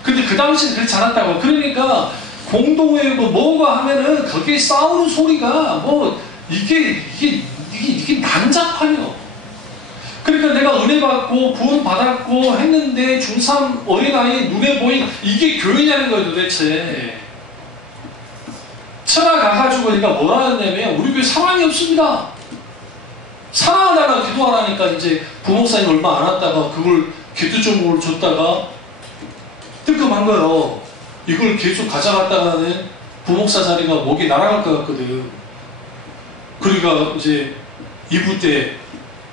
근데 그 당시는 그렇지 않았다고. 그러니까 공동회고 뭐가 하면은 거기에 싸우는 소리가 뭐 이게 난잡하네요. 그러니까 내가 은혜 받고 구원 받았고 했는데 중3 어린아이 눈에 보인 이게 교회냐는 거예요 도대체. 찾아가가지고 내가 뭐라 했냐면 우리 교회 사랑이 없습니다. 사랑하다가 기도하라니까 이제 부목사님 얼마 안 왔다가 그걸 기도 종목을 줬다가 뜨끔한 거예요. 이걸 계속 가져갔다가는 부목사 자리가 목이 날아갈 것 같거든. 그러니까 이제 2부 때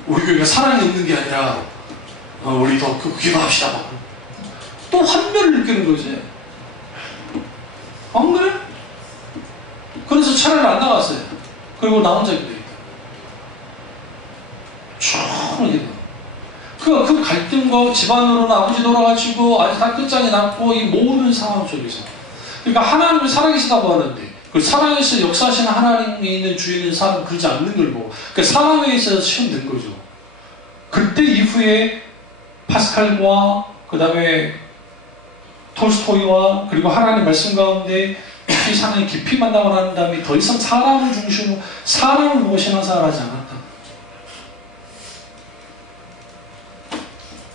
우리 교회가 사랑이 없는 게 아니라 우리 더 기도합시다. 또 환멸을 느끼는 거지. 안 그래? 그래서 차라리 안 나갔어요. 그리고 나 혼자 기도했다. 충분히 그 갈등과 집안으로는 아버지 돌아가시고 아직 다 끝장이 났고 이 모든 상황 속에서 그러니까 하나님을 살아계시다고 하는데 그 사랑에서 역사하시는 하나님이 있는 주에 있는 사람 그러지 않는 걸 보고 그러니까 사랑에 있어서 시험 된 거죠. 그때 이후에 파스칼과 그 다음에 톨스토이와 그리고 하나님 말씀 가운데 깊이 사는 깊이 만나고 난 다음에 더 이상 사람을 중심으로 사람을 보고 신앙생활을 하지 않았다.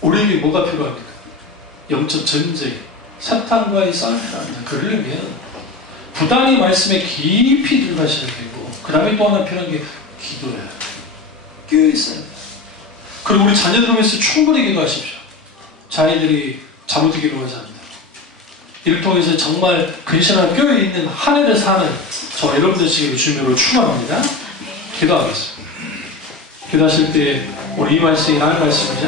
우리에게 뭐가 필요합니까? 영적 전쟁, 사탄과의 싸움이 필요합니다. 그러려면 부단히 말씀에 깊이 들어가셔야 되고 그 다음에 또 하나 필요한 게 기도예요. 깨어있어야 돼요. 그리고 우리 자녀들을 위해서 충분히 기도하십시오. 자녀들이 잘못되기로 하지 않는다. 이를 통해서 정말 근신하고 깨어있는 한 해를 사는 저 여러분들 되시기를 주님으로 축원합니다. 기도하겠습니다. 기도하실 때 우리 이 말씀이 나의 말씀이죠.